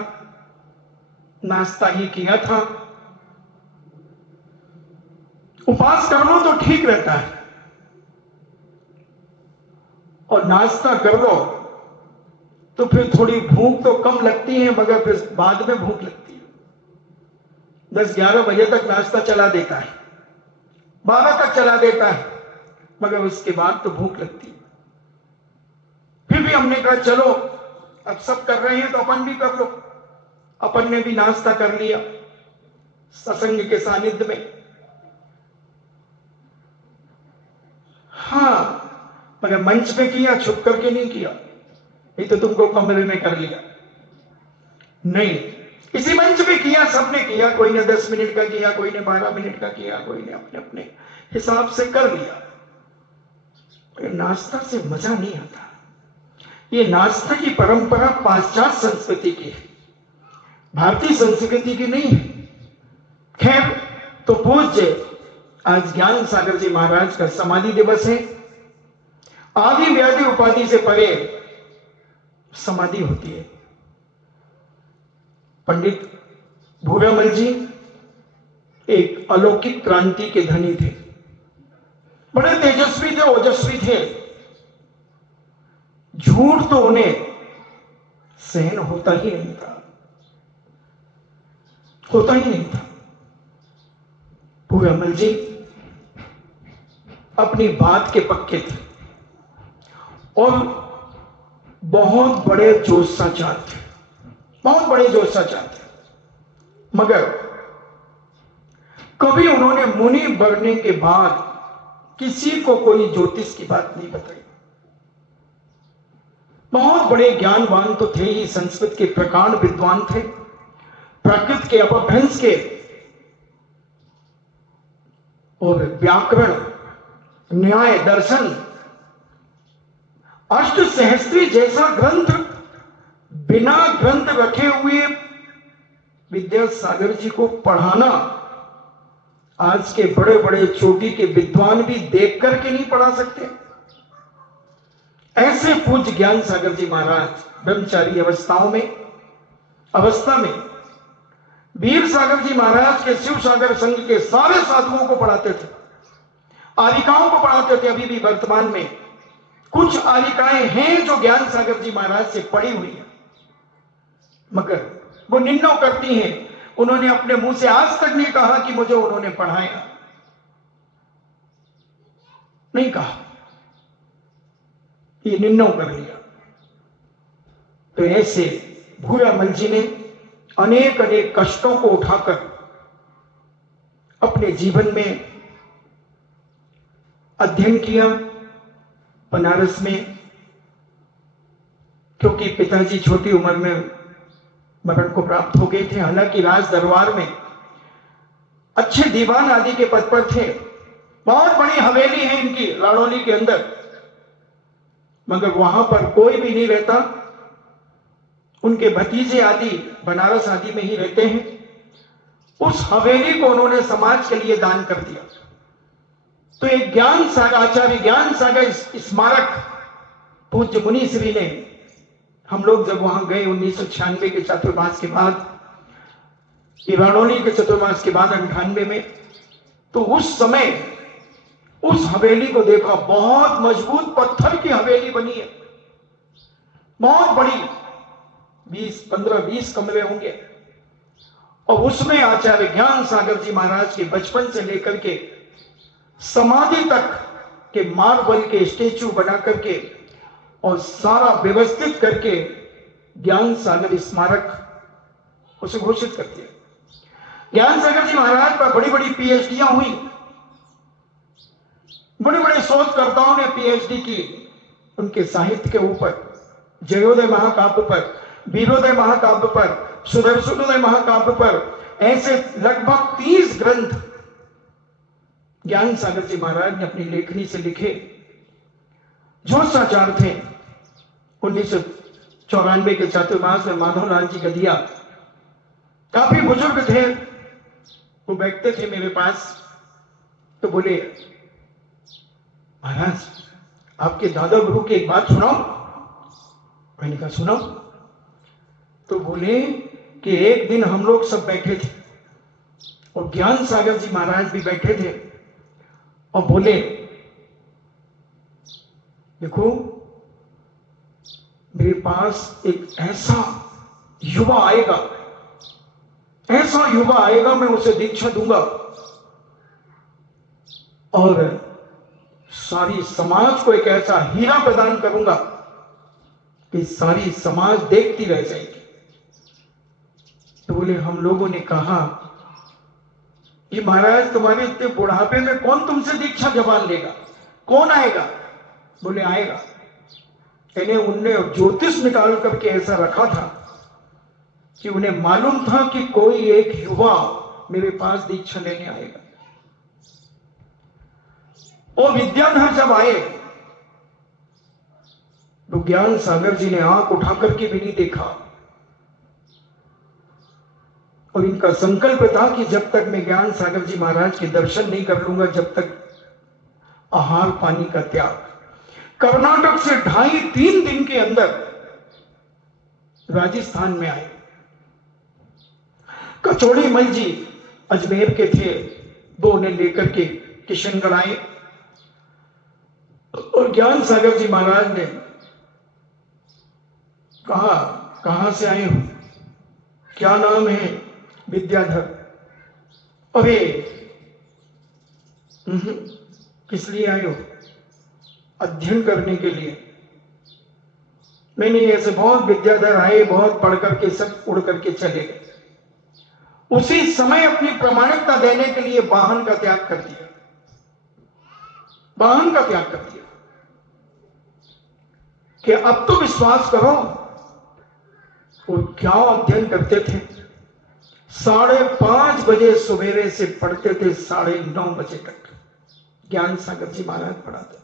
नाश्ता ही किया था। उपवास कर लो तो ठीक रहता है, और नाश्ता कर लो तो फिर थोड़ी भूख तो कम लगती है, मगर फिर बाद में भूख लगती है। 10-11 बजे तक नाश्ता चला देता है, 12 तक चला देता है, मगर उसके बाद तो भूख लगती है। फिर भी हमने कहा चलो अब सब कर रहे हैं तो अपन भी कर लो। अपन ने भी नाश्ता कर लिया सत्संग के सानिध्य में। हाँ, मगर मंच पे किया, छुप करके नहीं किया। ये तो तुमको कमरे में कर लिया नहीं, इसी मंच पे किया, सबने किया। कोई ने 10 मिनट का किया, कोई ने 12 मिनट का किया, कोई ने अपने अपने हिसाब से कर लिया। नाश्ता से मजा नहीं आता। ये नाश्ता की परंपरा पाश्चात्य संस्कृति की है, भारतीय संस्कृति की नहीं है। खैर, तो पूज्य आज ज्ञान सागर जी महाराज का समाधि दिवस है। आदि व्याधि उपाधि से परे समाधि होती है। पंडित भूरामल जी एक अलौकिक क्रांति के धनी थे, बड़े तेजस्वी थे, ओजस्वी थे। झूठ तो उन्हें सहन होता ही नहीं था, होता ही नहीं था। भूरामल जी अपनी बात के पक्के थे और बहुत बड़े जोशाचार थे, बहुत बड़े जोशाचार थे। मगर कभी उन्होंने मुनि बनने के बाद किसी को कोई ज्योतिष की बात नहीं बताई। बहुत बड़े ज्ञानवान तो थे ही, संस्कृत के प्रकांड विद्वान थे, प्राकृत के, अपभ्रंश के और व्याकरण, न्याय, दर्शन, अष्ट सहस्त्री जैसा ग्रंथ बिना ग्रंथ रखे हुए विद्यासागर जी को पढ़ाना आज के बड़े बड़े चोटी के विद्वान भी देख करके नहीं पढ़ा सकते। ऐसे पूज्य ज्ञान सागर जी महाराज ब्रह्मचारी अवस्था में वीर सागर जी महाराज के शिव सागर संघ के सारे साधुओं को पढ़ाते थे, आरिकाओं को पढ़ाते थे। अभी भी वर्तमान में कुछ आरिकाएं हैं जो ज्ञान सागर जी महाराज से पढ़ी हुई है, मगर वो निंदा करती हैं। उन्होंने अपने मुंह से आज तक नहीं कहा कि मुझे उन्होंने पढ़ाया, नहीं कहा, ये निंदा कर लिया। तो ऐसे भूरामल जी ने अनेक अनेक कष्टों को उठाकर अपने जीवन में अध्ययन किया बनारस में। क्योंकि पिताजी छोटी उम्र में मरण को प्राप्त हो गए थे। हालांकि राज दरबार में अच्छे दीवान आदि के पद पर थे, बहुत बड़ी हवेली है इनकी लाड़ौली के अंदर, मगर वहां पर कोई भी नहीं रहता। उनके भतीजे आदि बनारस आदि में ही रहते हैं। उस हवेली को उन्होंने समाज के लिए दान कर दिया। तो एक ज्ञान सागर, आचार्य ज्ञान सागर स्मारक पूज्य मुनि श्री ने, हम लोग जब वहां गए 1996 के चातुर्मास के बाद, इरानोली के चतुर्मास के बाद 98 में, तो उस समय उस हवेली को देखा। बहुत मजबूत पत्थर की हवेली बनी है, बहुत बड़ी, 15-20 कमरे होंगे। और उसमें आचार्य ज्ञान सागर जी महाराज के बचपन से लेकर के समाधि तक के मार्बल के स्टेचू बना करके और सारा व्यवस्थित करके ज्ञान सागर स्मारक उसे घोषित कर दिया। ज्ञान सागर जी महाराज पर बड़ी बड़ी पीएचडियां हुई, बड़े बड़े शोधकर्ताओं ने पीएचडी की, उनके साहित्य के ऊपर, जयोदय महाकाव्य पर, वीरोदय महाकाव्य पर, सुदर्शनोदय महाकाव्य पर, ऐसे लगभग 30 ग्रंथ ज्ञान सागर जी महाराज ने अपनी लेखनी से लिखे। जोशाचार्य थे, 1994 के चातुर्मास में माधवलाल जी गदिया काफी बुजुर्ग थे। वो बैठते थे मेरे पास तो बोले, महाराज आपके दादा गुरु की एक बात सुनाओ। मैंने कहा सुनाओ। तो बोले कि एक दिन हम लोग सब बैठे थे और ज्ञान सागर जी महाराज भी बैठे थे और बोले, देखो मेरे पास एक ऐसा युवा आएगा, ऐसा युवा आएगा, मैं उसे दीक्षा दूंगा और सारी समाज को एक ऐसा हीरा प्रदान करूंगा कि सारी समाज देखती रह जाएगी। तो बोले, हम लोगों ने कहा कि महाराज तुम्हारे इतने बुढ़ापे में कौन तुमसे दीक्षा जबान लेगा, कौन आएगा? बोले आएगा। यानी उनने ज्योतिष निकाल करके ऐसा रखा था कि उन्हें मालूम था कि कोई एक युवा मेरे पास दीक्षा लेने आएगा। और विद्याधर जब आए तो ज्ञान सागर जी ने आंख उठा करके भी नहीं देखा और इनका संकल्प था कि जब तक मैं ज्ञान सागर जी महाराज के दर्शन नहीं कर लूंगा, जब तक आहार पानी का त्याग। कर्नाटक से 2.5-3 दिन के अंदर राजस्थान में आए। कचौड़ी मल जी अजमेर के थे, वो उन्हें लेकर के किशनगढ़ आए और ज्ञान सागर जी महाराज ने कहा, कहां से आए हो, क्या नाम है? विद्याधर। अरे किस लिए आए हो? अध्ययन करने के लिए। मैंने ऐसे बहुत विद्याधर आए, बहुत पढ़ करके सब उड़ करके चले गए। उसी समय अपनी प्रामाणिकता देने के लिए वाहन का त्याग कर दिया, वाहन का त्याग कर दिया कि अब तो विश्वास करो। वो क्या अध्ययन करते थे, 5:30 बजे सवेरे से पढ़ते थे 9:30 बजे तक ज्ञान सागर जी महाराज पढ़ाते थे।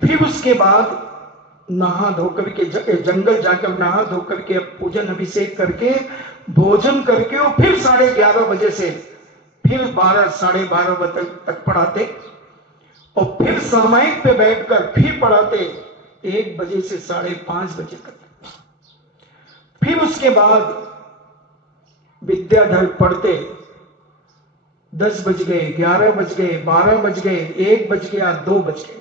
फिर उसके बाद नहा धोकर के जंगल जाकर नहा धोकर के पूजन अभिषेक करके भोजन करके और फिर 11:30 बजे से फिर 12 साढ़े 12 बजे तक पढ़ाते और फिर सामायिक पे बैठकर फिर पढ़ाते 1 बजे से 5:30 बजे तक। फिर उसके बाद विद्याधर पढ़ते 10 बज गए, 11 बज गए, 12 बज गए, 1 बज गया, 2 बज गए,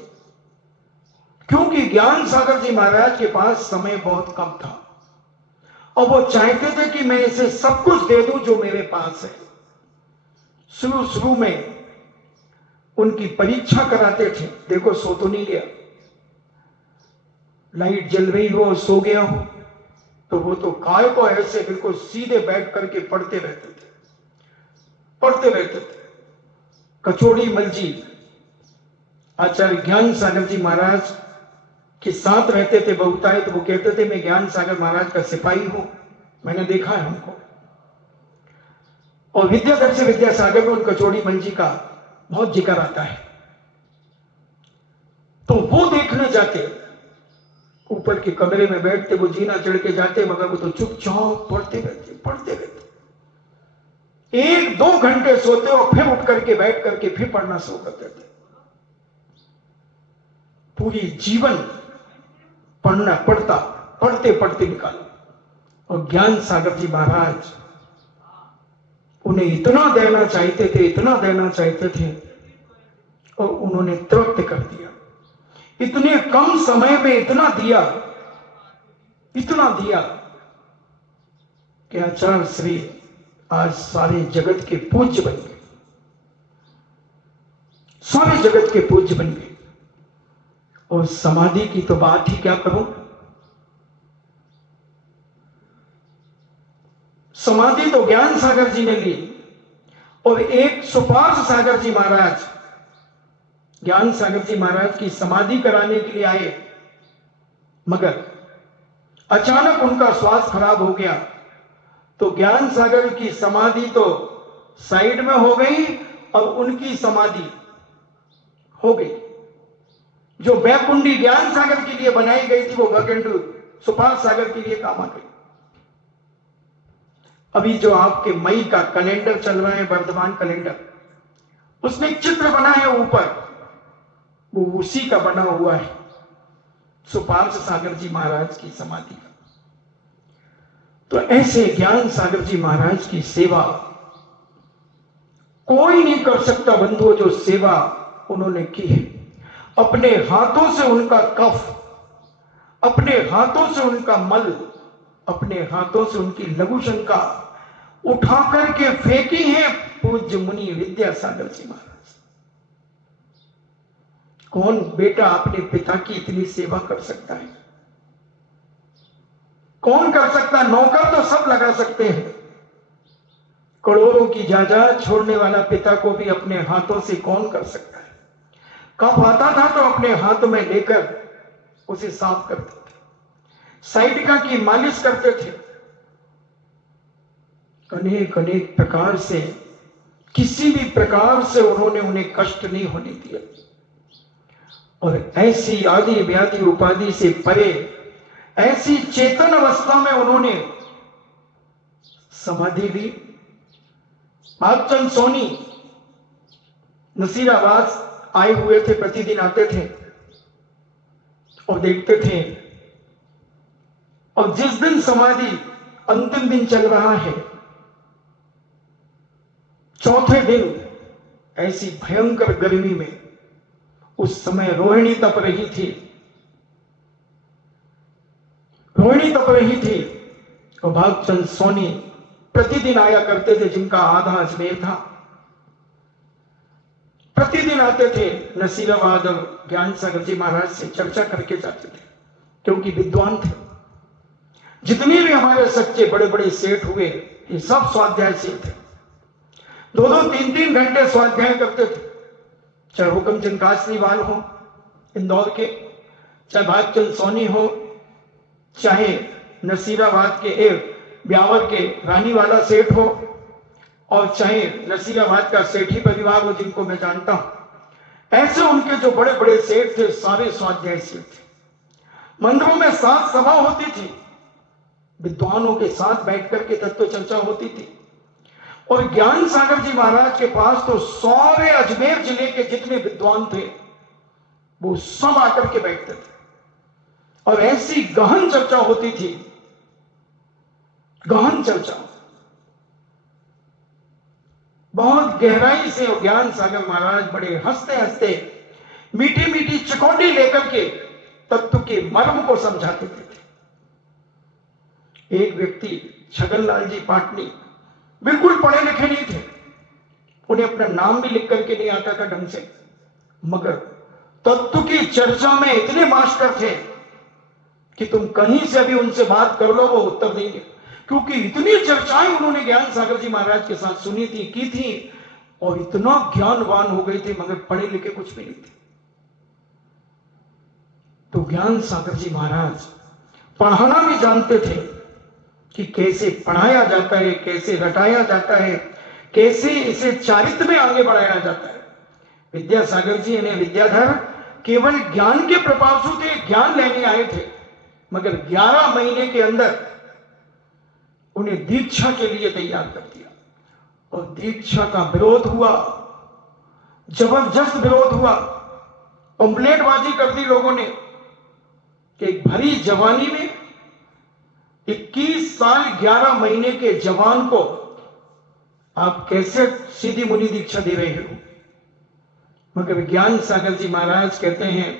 क्योंकि ज्ञान सागर जी महाराज के पास समय बहुत कम था और वो चाहते थे कि मैं इसे सब कुछ दे दूं जो मेरे पास है। शुरू में उनकी परीक्षा कराते थे, देखो सो तो नहीं गया, लाइट जल रही हो, सो गया हो, तो वो तो काय को ऐसे बिल्कुल सीधे बैठ करके पढ़ते रहते थे, पढ़ते रहते थे। कचौड़ी मल जी आचार्य ज्ञान सागर जी महाराज के साथ रहते थे बहुतायत। तो वो कहते थे मैं ज्ञान सागर महाराज का सिपाही हूं, मैंने देखा है हमको। और विद्याधर से विद्यासागर में उन कचौड़ी मल जी का बहुत जिक्र आता है, तो वो देखने जाते, ऊपर के कमरे में बैठते, वो जीना चढ़ के जाते, मगर वो तो चुपचाप पढ़ते रहते, पढ़ते रहते। 1-2 घंटे सोते और फिर उठ करके बैठ करके फिर पढ़ना शुरू कर देते। पूरी जीवन पढ़ना पढ़ता, पढ़ते पढ़ते निकाला। और ज्ञान सागर जी महाराज उन्हें इतना देना चाहते थे, इतना देना चाहते थे, और उन्होंने तृप्त कर दिया। इतने कम समय में इतना दिया, इतना दिया कि आचार्य श्री आज सारे जगत के पूज्य बन गए, सारे जगत के पूज्य बन गए। और समाधि की तो बात ही क्या करूं, समाधि तो ज्ञान सागर जी ने ली और एक सुपार्श सागर जी महाराज ज्ञान सागर जी महाराज की समाधि कराने के लिए आए, मगर अचानक उनका स्वास्थ्य खराब हो गया। तो ज्ञान सागर की समाधि तो साइड में हो गई, अब उनकी समाधि हो गई। जो बैकुंडी ज्ञान सागर के लिए बनाई गई थी, वो भगंडू सुभाष सागर के लिए काम आ गई। अभी जो आपके मई का कैलेंडर चल रहा है, वर्धमान कैलेंडर, उसमें एक चित्र बना है ऊपर, वो उसी का बना हुआ है, सुपार्श सागर जी महाराज की समाधि का। तो ऐसे ज्ञान सागर जी महाराज की सेवा कोई नहीं कर सकता बंधुओं, जो सेवा उन्होंने की है। अपने हाथों से उनका कफ, अपने हाथों से उनका मल, अपने हाथों से उनकी लघु शंका उठा करके फेंकी है पूज्य मुनि विद्यासागर जी महाराज। कौन बेटा अपने पिता की इतनी सेवा कर सकता है? कौन कर सकता? नौकर तो सब लगा सकते हैं, करोड़ों की जायदाद छोड़ने वाला पिता को भी अपने हाथों से कौन कर सकता है? कफ आता था तो अपने हाथ में लेकर उसे साफ करते थे, साइडिका की मालिश करते थे, अनेक अनेक प्रकार से, किसी भी प्रकार से उन्होंने उन्हें कष्ट नहीं होने दिया। और ऐसी आदि व्याधि उपाधि से परे, ऐसी चेतन अवस्था में उन्होंने समाधि ली। भागचंद सोनी नसीराबाद आए हुए थे, प्रतिदिन आते थे और देखते थे। और जिस दिन समाधि अंतिम दिन चल रहा है, चौथे दिन ऐसी भयंकर गर्मी में, उस समय रोहिणी तप रही थी, रोहिणी तप रही थी। और भागचंद सोनी प्रतिदिन आया करते थे, जिनका आधा अजमेर था, प्रतिदिन आते थे नसीराबाद और ज्ञान सागर जी महाराज से चर्चा करके जाते थे, क्योंकि विद्वान थे। जितने भी हमारे सच्चे बड़े बड़े सेठ हुए, ये सब स्वाध्यायशील थे, 2-2, 3-3 घंटे स्वाध्याय करते थे। चाहे हुक्मचंद कासनीवाल हो इंदौर के, चाहे भागचंद सोनी हो, चाहे नसीराबाद के एक ब्यावर के रानीवाला सेठ हो, और चाहे नसीराबाद का सेठी परिवार हो जिनको मैं जानता हूं। ऐसे उनके जो बड़े बड़े सेठ थे, सारे स्वाध्यायशील थे। मंदिरों में सात सभा होती थी, विद्वानों के साथ बैठकर के तत्व चर्चा होती थी। और ज्ञान सागर जी महाराज के पास तो सारे अजमेर जिले के जितने विद्वान थे, वो सब आकर के बैठते थे, और ऐसी गहन चर्चा होती थी, गहन चर्चा, बहुत गहराई से। और ज्ञान सागर महाराज बड़े हंसते हंसते, मीठी मीठी चिकोटी लेकर के तत्व के मर्म को समझाते थे। एक व्यक्ति छगनलाल जी पाटनी, बिल्कुल पढ़े लिखे नहीं थे, उन्हें अपना नाम भी लिख करके नहीं आता था ढंग से, मगर तत्व की चर्चा में इतने मास्टर थे कि तुम कहीं से भी उनसे बात कर लो, वो उत्तर देंगे, क्योंकि इतनी चर्चाएं उन्होंने ज्ञान सागर जी महाराज के साथ सुनी थी, की थी, और इतना ज्ञानवान हो गए थे, मगर पढ़े लिखे कुछ भी नहीं थे। तो ज्ञान सागर जी महाराज पढ़ाना भी जानते थे कि कैसे पढ़ाया जाता है, कैसे रटाया जाता है, कैसे इसे चारित्र में आगे बढ़ाया जाता है। विद्यासागर जी यानी विद्याधर केवल ज्ञान के प्रपासु थे, ज्ञान लेने आए थे, मगर 11 महीने के अंदर उन्हें दीक्षा के लिए तैयार कर दिया। और दीक्षा का विरोध हुआ, जबरदस्त विरोध हुआ, पंपलेटबाजी कर दी लोगों ने कि भरी जवानी में 21 साल 11 महीने के जवान को आप कैसे सीधी मुनि दीक्षा दे रहे हो। मगर ज्ञान सागर जी महाराज कहते हैं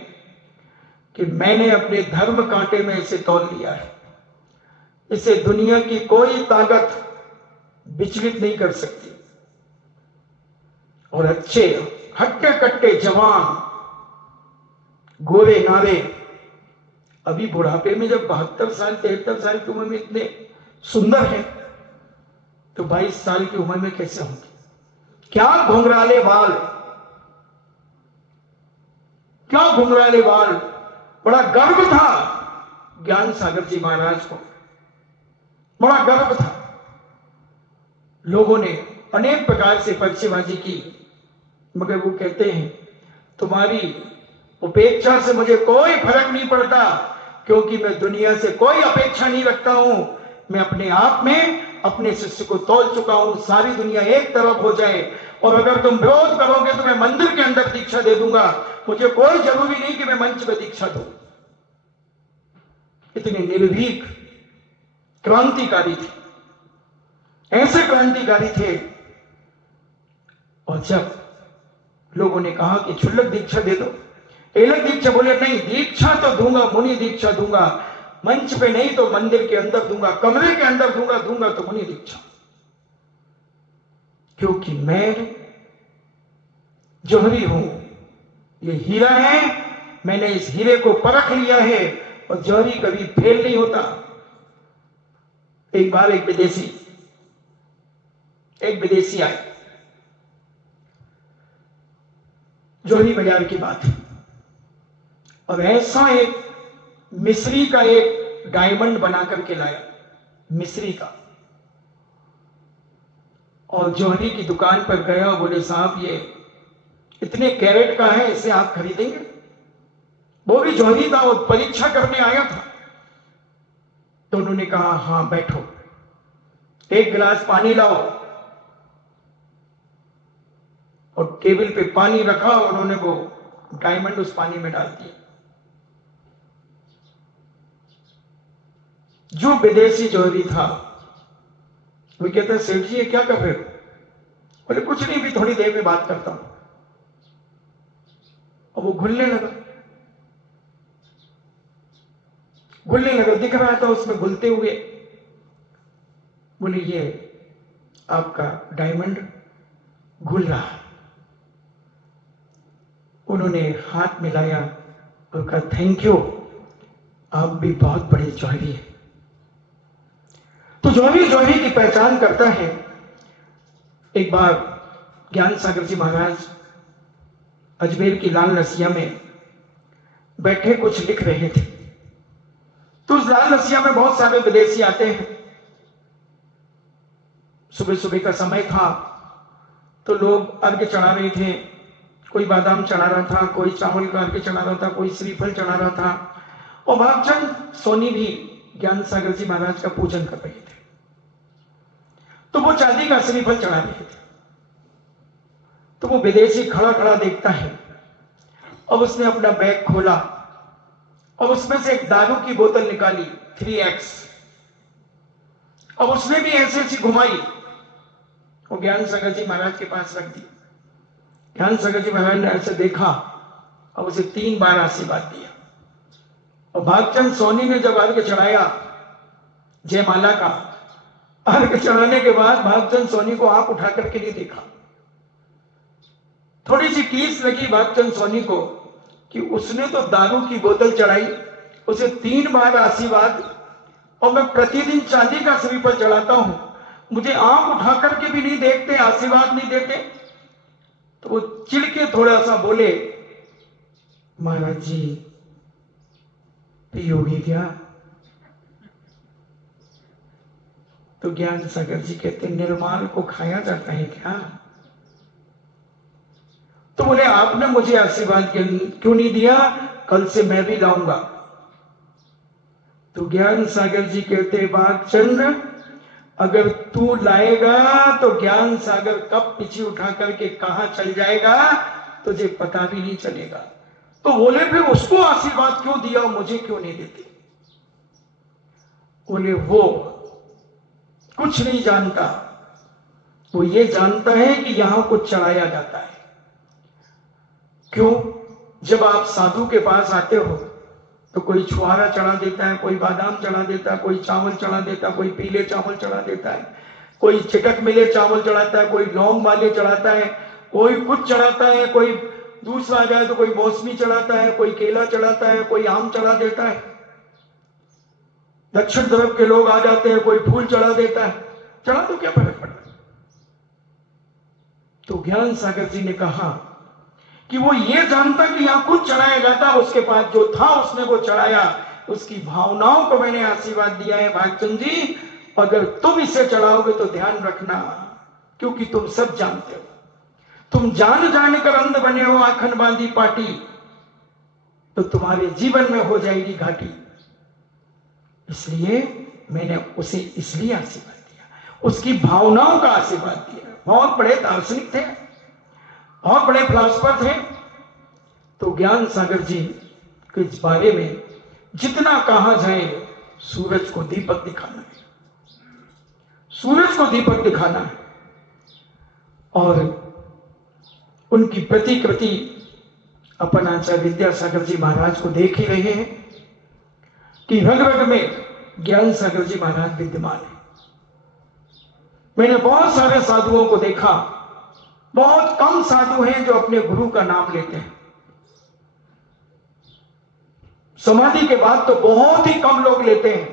कि मैंने अपने धर्म कांटे में इसे तौल लिया है, इसे दुनिया की कोई ताकत विचलित नहीं कर सकती। और अच्छे हट्टे कट्टे जवान, गोरे नारे, अभी बुढ़ापे में जब 72 साल 73 साल की उम्र में इतने सुंदर हैं, तो 22 साल की उम्र में कैसे होंगे? क्या घुंघराले बाल, क्या घुंघराले बाल। बड़ा गर्व था ज्ञान सागर जी महाराज को, बड़ा गर्व था। लोगों ने अनेक प्रकार से पर्चेबाजी की, मगर वो कहते हैं तुम्हारी उपेक्षा से मुझे कोई फर्क नहीं पड़ता, क्योंकि मैं दुनिया से कोई अपेक्षा नहीं रखता हूं। मैं अपने आप में अपने शिष्य को तोल चुका हूं। सारी दुनिया एक तरफ हो जाए और अगर तुम विरोध करोगे तो मैं मंदिर के अंदर दीक्षा दे दूंगा। मुझे कोई जरूरी नहीं कि मैं मंच में दीक्षा दूं। इतने निर्भीक क्रांतिकारी थे, ऐसे क्रांतिकारी थे। और जब लोगों ने कहा कि क्षुल्लक दीक्षा दे दो, एलक दीक्षा, बोले नहीं, दीक्षा तो दूंगा, मुनि दीक्षा दूंगा, मंच पे नहीं तो मंदिर के अंदर दूंगा, कमरे के अंदर दूंगा तो मुनि दीक्षा। क्योंकि मैं जौहरी हूं, ये हीरा है, मैंने इस हीरे को परख लिया है और जौहरी कभी फेल नहीं होता। एक बार एक विदेशी आए, जौहरी बाजार की बात है, और ऐसा एक मिस्री का एक डायमंड बना करके लाया, मिस्री का। और जौहरी की दुकान पर गया, बोले साहब ये इतने कैरेट का है, इसे आप खरीदेंगे? वो भी जौहरी था, वो परीक्षा करने आया था। तो उन्होंने कहा हां बैठो, एक गिलास पानी लाओ। और टेबल पे पानी रखा और उन्होंने वो डायमंड उस पानी में डाल दिया। जो विदेशी जौहरी था वो कहता है सेठ जी ये क्या कर रहे हो? बोले कुछ नहीं, भी थोड़ी देर में बात करता हूं। और वो घुलने लगा, दिख रहा था उसमें घुलते हुए। बोले ये आपका डायमंड घुल रहा है। उन्होंने हाथ मिलाया और कहा थैंक यू, आप भी बहुत बड़े जौहरी हैं। तो जौहरी की पहचान करता है। एक बार ज्ञान सागर जी महाराज अजमेर की लाल रसिया में बैठे कुछ लिख रहे थे। तो उस लाल रसिया में बहुत सारे विदेशी आते हैं। सुबह सुबह का समय था, तो लोग अर्घ्य चढ़ा रहे थे। कोई बादाम चढ़ा रहा था, कोई चावल का अर्घ्य चढ़ा रहा था, कोई श्रीफल चढ़ा रहा था। और भागचंद सोनी भी ज्ञान सागर जी महाराज का पूजन कर रहे थे। तो वो चांदी का श्रीफल चढ़ा रहे थे। तो वो विदेशी खड़ा खड़ा देखता है। अब उसने अपना बैग खोला और उसमें से एक दारू की बोतल निकाली 3X। अब उसने भी ऐसे ऐसी घुमाई और ज्ञान सागर जी महाराज के पास रख दी। ज्ञान सागर जी महाराज ने ऐसे देखा और उसे 3 बार आशीर्वाद दिया। और भागचंद सोनी ने जब अर्घ्य चढ़ाया जयमाला का, अर्घ्य चढ़ाने के बाद भागचंद सोनी को आंख उठा करके नहीं देखा। थोड़ी सी कीस लगी भागचंद सोनी को कि उसने तो दारू की बोतल चढ़ाई, उसे 3 बार आशीर्वाद, और मैं प्रतिदिन चांदी का श्रीफल चढ़ाता हूं, मुझे आंख उठा करके भी नहीं देखते, आशीर्वाद नहीं देते। तो वो चिढ़ के थोड़ा सा बोले महाराज जी पियोगी क्या? तो ज्ञान सागर जी कहते निर्माल को खाया जाता है क्या? तो बोले आपने मुझे आशीर्वाद क्यों नहीं दिया? कल से मैं भी लाऊंगा। तो ज्ञान सागर जी कहते भागचंद अगर तू लाएगा तो ज्ञान सागर कब पीछे उठा करके कहां चल जाएगा तुझे पता भी नहीं चलेगा। तो बोले फिर उसको आशीर्वाद क्यों दिया, मुझे क्यों नहीं देते? बोले वो कुछ नहीं जानता, वो ये जानता है कि यहां कुछ चढ़ाया जाता है। क्यों? जब आप साधु के पास आते हो तो कोई छुआरा चढ़ा देता है, कोई बादाम चढ़ा देता है, कोई चावल चढ़ा देता है, कोई पीले चावल चढ़ा देता है, कोई चिटक मिले चावल चढ़ाता है, कोई लौंग वाले चढ़ाता है, कोई कुछ चढ़ाता है, कोई दूसरा आ जाए तो कोई मौसमी चढ़ाता है, कोई केला चढ़ाता है, कोई आम चढ़ा देता है। दक्षिण तरफ के लोग आ जाते हैं, कोई फूल चढ़ा देता है। चढ़ा तो क्या फर्क पड़ता है? तो ज्ञान सागर जी ने कहा कि वो ये जानता कि यहाँ कुछ चढ़ाया जाता, उसके पास जो था उसने वो चढ़ाया। उसकी भावनाओं को मैंने आशीर्वाद दिया है भागचंद जी, अगर तुम इसे चढ़ाओगे तो ध्यान रखना, क्योंकि तुम सब जानते हो, तुम जान जाने कर अंध बने हो आखन बांधी पाटी, तो तुम्हारे जीवन में हो जाएगी घाटी। इसलिए मैंने उसे इसलिए आशीर्वाद दिया, उसकी भावनाओं का आशीर्वाद दिया। बहुत बड़े दार्शनिक थे, बहुत बड़े फिलासफर थे, तो ज्ञान सागर जी के बारे में जितना कहा जाए, सूरज को दीपक दिखाना है, सूरज को दीपक दिखाना है। और उनकी प्रतिकृति अपन आचार्य विद्यासागर जी महाराज को देख ही रहे हैं कि रग रग में ज्ञान सागर जी महाराज विद्यमान है। मैंने बहुत सारे साधुओं को देखा, बहुत कम साधु हैं जो अपने गुरु का नाम लेते हैं। समाधि के बाद तो बहुत ही कम लोग लेते हैं,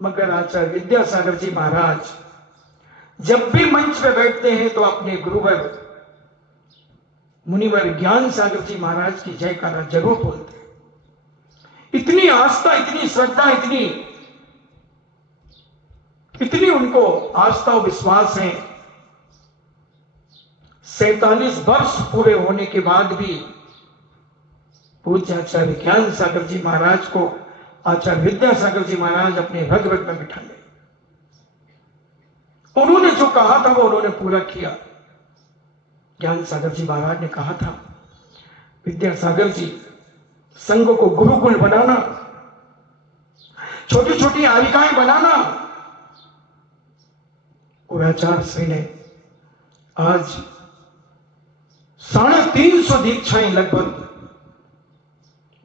मगर आचार्य विद्यासागर जी महाराज जब भी मंच पे बैठते हैं तो अपने गुरुवर मुनिवर ज्ञान सागर जी महाराज की जयकारा जरूर बोलते हैं। इतनी आस्था, इतनी श्रद्धा, इतनी उनको आस्था और विश्वास है। 47 वर्ष पूरे होने के बाद भी पूज्य आचार्य ज्ञान सागर जी महाराज को आचार्य विद्यासागर जी महाराज अपने रग रग में बिठा ले। उन्होंने जो कहा था वो उन्होंने पूरा किया। ज्ञान सागर जी महाराज ने कहा था, विद्यासागर जी, संघ को गुरुकुल बनाना, छोटी छोटी आरिकाएं बनाना। और आचार्य श्री ने आज 350 दीक्षाएं लगभग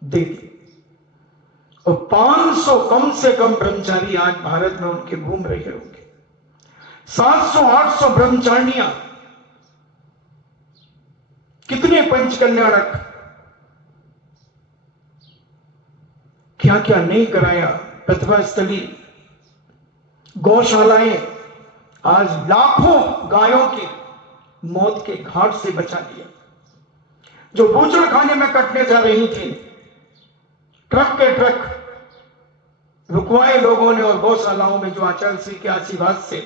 दे दी, और 500 कम से कम ब्रह्मचारी आज भारत में उनके घूम रहे होंगे। 700-800 ब्रह्मचारियां, कितने पंचकल्याणक, क्या क्या नहीं कराया। प्रतिभा स्थली, गौशालाएं, आज लाखों गायों की मौत के घाट से बचा दिया। जो बूचड़ खाने में कटने जा रही थी, ट्रक के ट्रक रुकवाए लोगों ने, और गौशालाओं में जो आचार्य श्री के आशीर्वाद से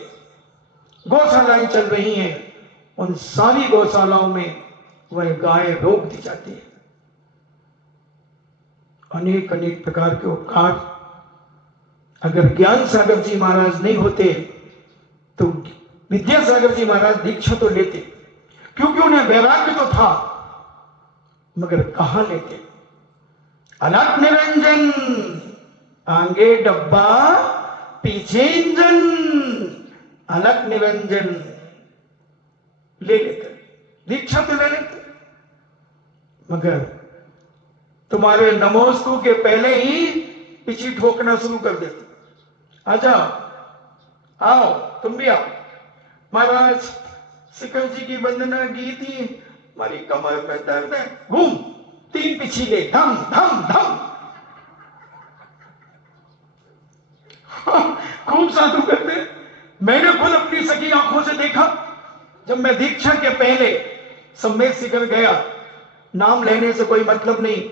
गौशालाएं चल रही हैं, उन सारी गौशालाओं में वह गाय रोक दी जाती है। अनेक अनेक प्रकार के उपकार। अगर ज्ञान सागर जी महाराज नहीं होते तो विद्यासागर जी महाराज दीक्षा तो लेते, क्योंकि उन्हें वैराग्य तो था, मगर कहां लेते। अलग निरंजन, आगे डब्बा पीछे इंजन, अलग निरंजन ले लेते, दीक्षा तो ले लेते, मगर तुम्हारे नमोस्तु के पहले ही पीछे ठोकना शुरू कर देते। आजा, आओ, तुम भी आओ। महाराज शिखर जी की वंदना की थी, हमारी कमर में दर्द है, घूम, 3 पिछले, धम धम धम। खूब साधु करते। मैंने खुद अपनी सगी आंखों से देखा, जब मैं दीक्षा के पहले सम्मेद शिखर गया, नाम लेने से कोई मतलब नहीं,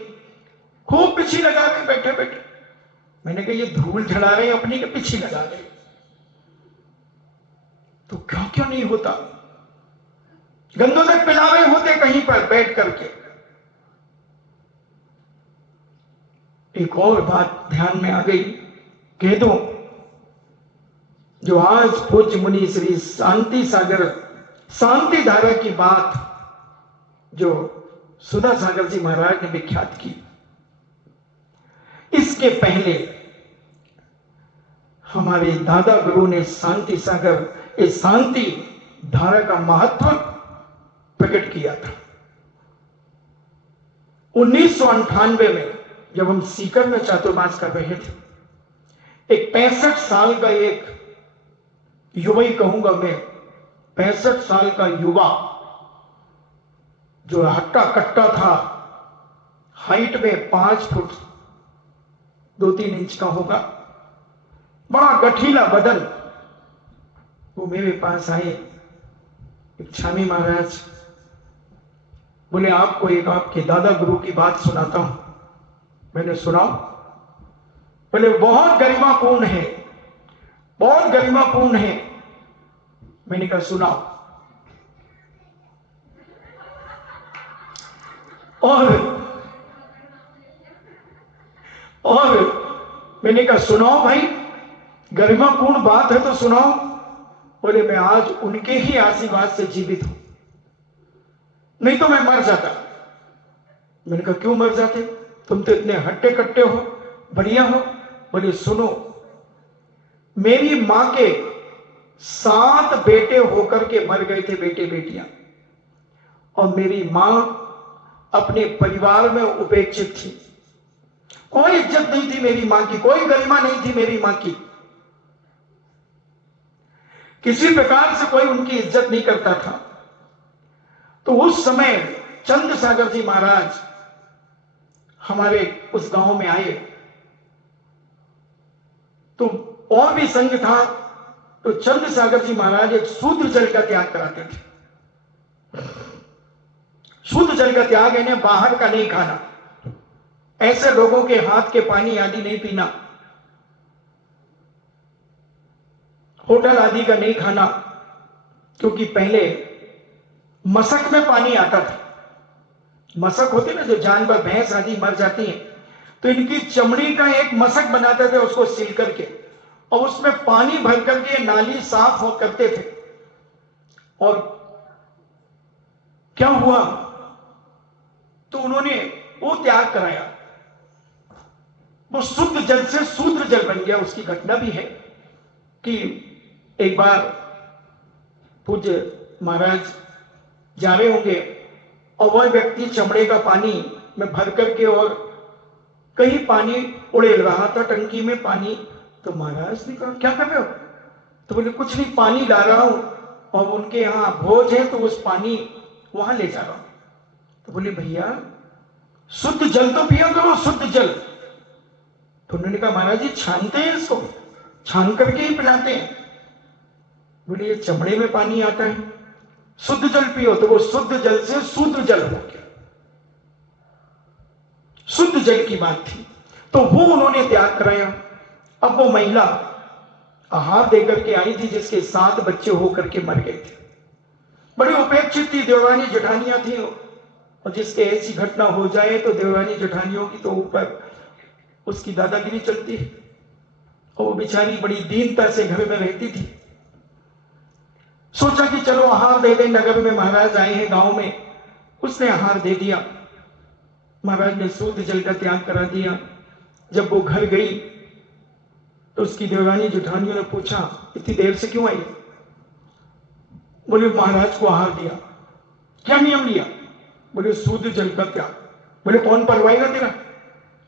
खूब पिछी लगा रहे बैठे बैठे। मैंने कहा ये धूल चढ़ा रहे अपनी के पिछी लगा रहे, तो क्या क्या नहीं होता। गंदोदक पिलावे होते कहीं पर बैठ करके। एक और बात ध्यान में आ गई, कह दो, जो आज पूज्य मुनि श्री शांति सागर शांति धारा की बात जो सुधा सागर जी महाराज ने विख्यात की, इसके पहले हमारे दादा गुरु ने शांति सागर, इस शांति धारा का महत्व प्रकट किया था। 1998 में जब हम सीकर में चातुर्मास कर रहे थे, एक 65 साल का एक युवा ही कहूंगा मैं, 65 साल का युवा जो हट्टा कट्टा था, हाइट में 5 फुट 2-3 इंच का होगा, बड़ा गठीला बदन, वो मेरे पास आए। एक स्वामी महाराज बोले आपको एक आपके दादा गुरु की बात सुनाता हूं। मैंने सुनाओ। बोले बहुत गरिमापूर्ण है, बहुत गरिमापूर्ण है। मैंने कहा सुनाओ। और मैंने कहा सुनाओ भाई, गरिमापूर्ण बात है तो सुनाओ। बोले मैं आज उनके ही आशीर्वाद से जीवित हूं, नहीं तो मैं मर जाता। मैंने कहा क्यों मर जाते, तुम तो इतने हट्टे कट्टे हो, बढ़िया हो। बोले सुनो, मेरी मां के 7 बेटे होकर के मर गए थे, बेटे बेटियां, और मेरी मां अपने परिवार में उपेक्षित थी। कोई इज्जत नहीं थी मेरी मां की, कोई गरिमा नहीं थी मेरी मां की, किसी प्रकार से कोई उनकी इज्जत नहीं करता था। तो उस समय चंद्र सागर जी महाराज हमारे उस गांव में आए, तो और भी संघ था। तो चंद्र सागर जी महाराज एक शुद्ध जल का त्याग कराते थे। शुद्ध जल का त्याग यानी बाहर का नहीं खाना, ऐसे लोगों के हाथ के पानी आदि नहीं पीना, होटल आदि का नहीं खाना, क्योंकि पहले मशक में पानी आता था। मशक होते ना, जो जानवर भैंस आदि मर जाती हैं, तो इनकी चमड़ी का एक मशक बनाते थे, उसको सील करके, और उसमें पानी भर करके नाली साफ हो करते थे। और क्या हुआ, तो उन्होंने वो त्याग कराया, वो शुद्ध जल से शूद्र जल बन गया। उसकी घटना भी है कि एक बार पूज्य महाराज जा रहे होंगे, और वह व्यक्ति चमड़े का पानी में भर करके, और कहीं पानी उड़ेल रहा था टंकी में पानी। तो महाराज ने कहा क्या कर रहे हो, तो बोले कुछ नहीं, पानी ला रहा हूं, और उनके यहाँ भोज है तो उस पानी वहां ले जा रहा हूं। तो बोले भैया शुद्ध जल तो पिया करो, शुद्ध जल। तो उन्होंने कहा महाराज जी छानते हैं इसको, छान करके ही पिलाते हैं। बोले ये चमड़े में पानी आता है, शुद्ध जल पियो। तो वो शुद्ध जल से शूद्र जल हो गया, शुद्ध जल की बात थी, तो वो उन्होंने त्याग कराया। अब वो महिला आहार देकर के आई थी, जिसके 7 बच्चे होकर के मर गए थे, बड़ी उपेक्षित थी, देवरानी जेठानियां थी, और जिसके ऐसी घटना हो जाए तो देवरानी जेठानियों की तो ऊपर उसकी दादागिरी चलती है, और वो बेचारी बड़ी दीनता से घर में रहती थी। सोचा कि चलो आहार दे दें, नगर में महाराज आए हैं गांव में, उसने आहार दे दिया। महाराज ने शुद्ध जल का त्याग करा दिया। जब वो घर गई तो उसकी देवरानी जेठानियों ने पूछा इतनी देर से क्यों आई। बोले महाराज को आहार दिया। क्या नियम लिया। बोले शुद्ध जल का त्याग। बोले कौन परवाएगा तेरा,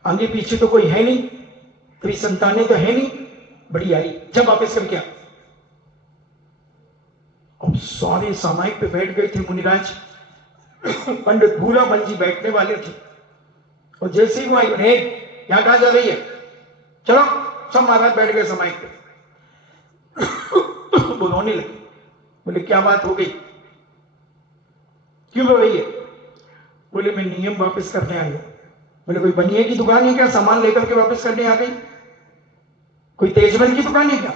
आगे पीछे तो कोई है नहीं, तेरी संतानें तो है नहीं, बड़ी आई, जब वापस करके आ। अब सारे सामायिक पे बैठ गए थे मुनिराज, पंडित भूरा बंजी बैठने वाले थे, और जैसे ही वो आई, यहां कहा जा रही है, चलो सब महाराज बैठ गए सामायिक पे। वो रोने लगे। बोले क्या बात हो गई, क्यों रो रही है। बोले मैं नियम वापस करने आई हूं। बोले कोई बनिए की दुकान है क्या, सामान लेकर के वापस करने आ गई, कोई तेजबल की दुकान है क्या।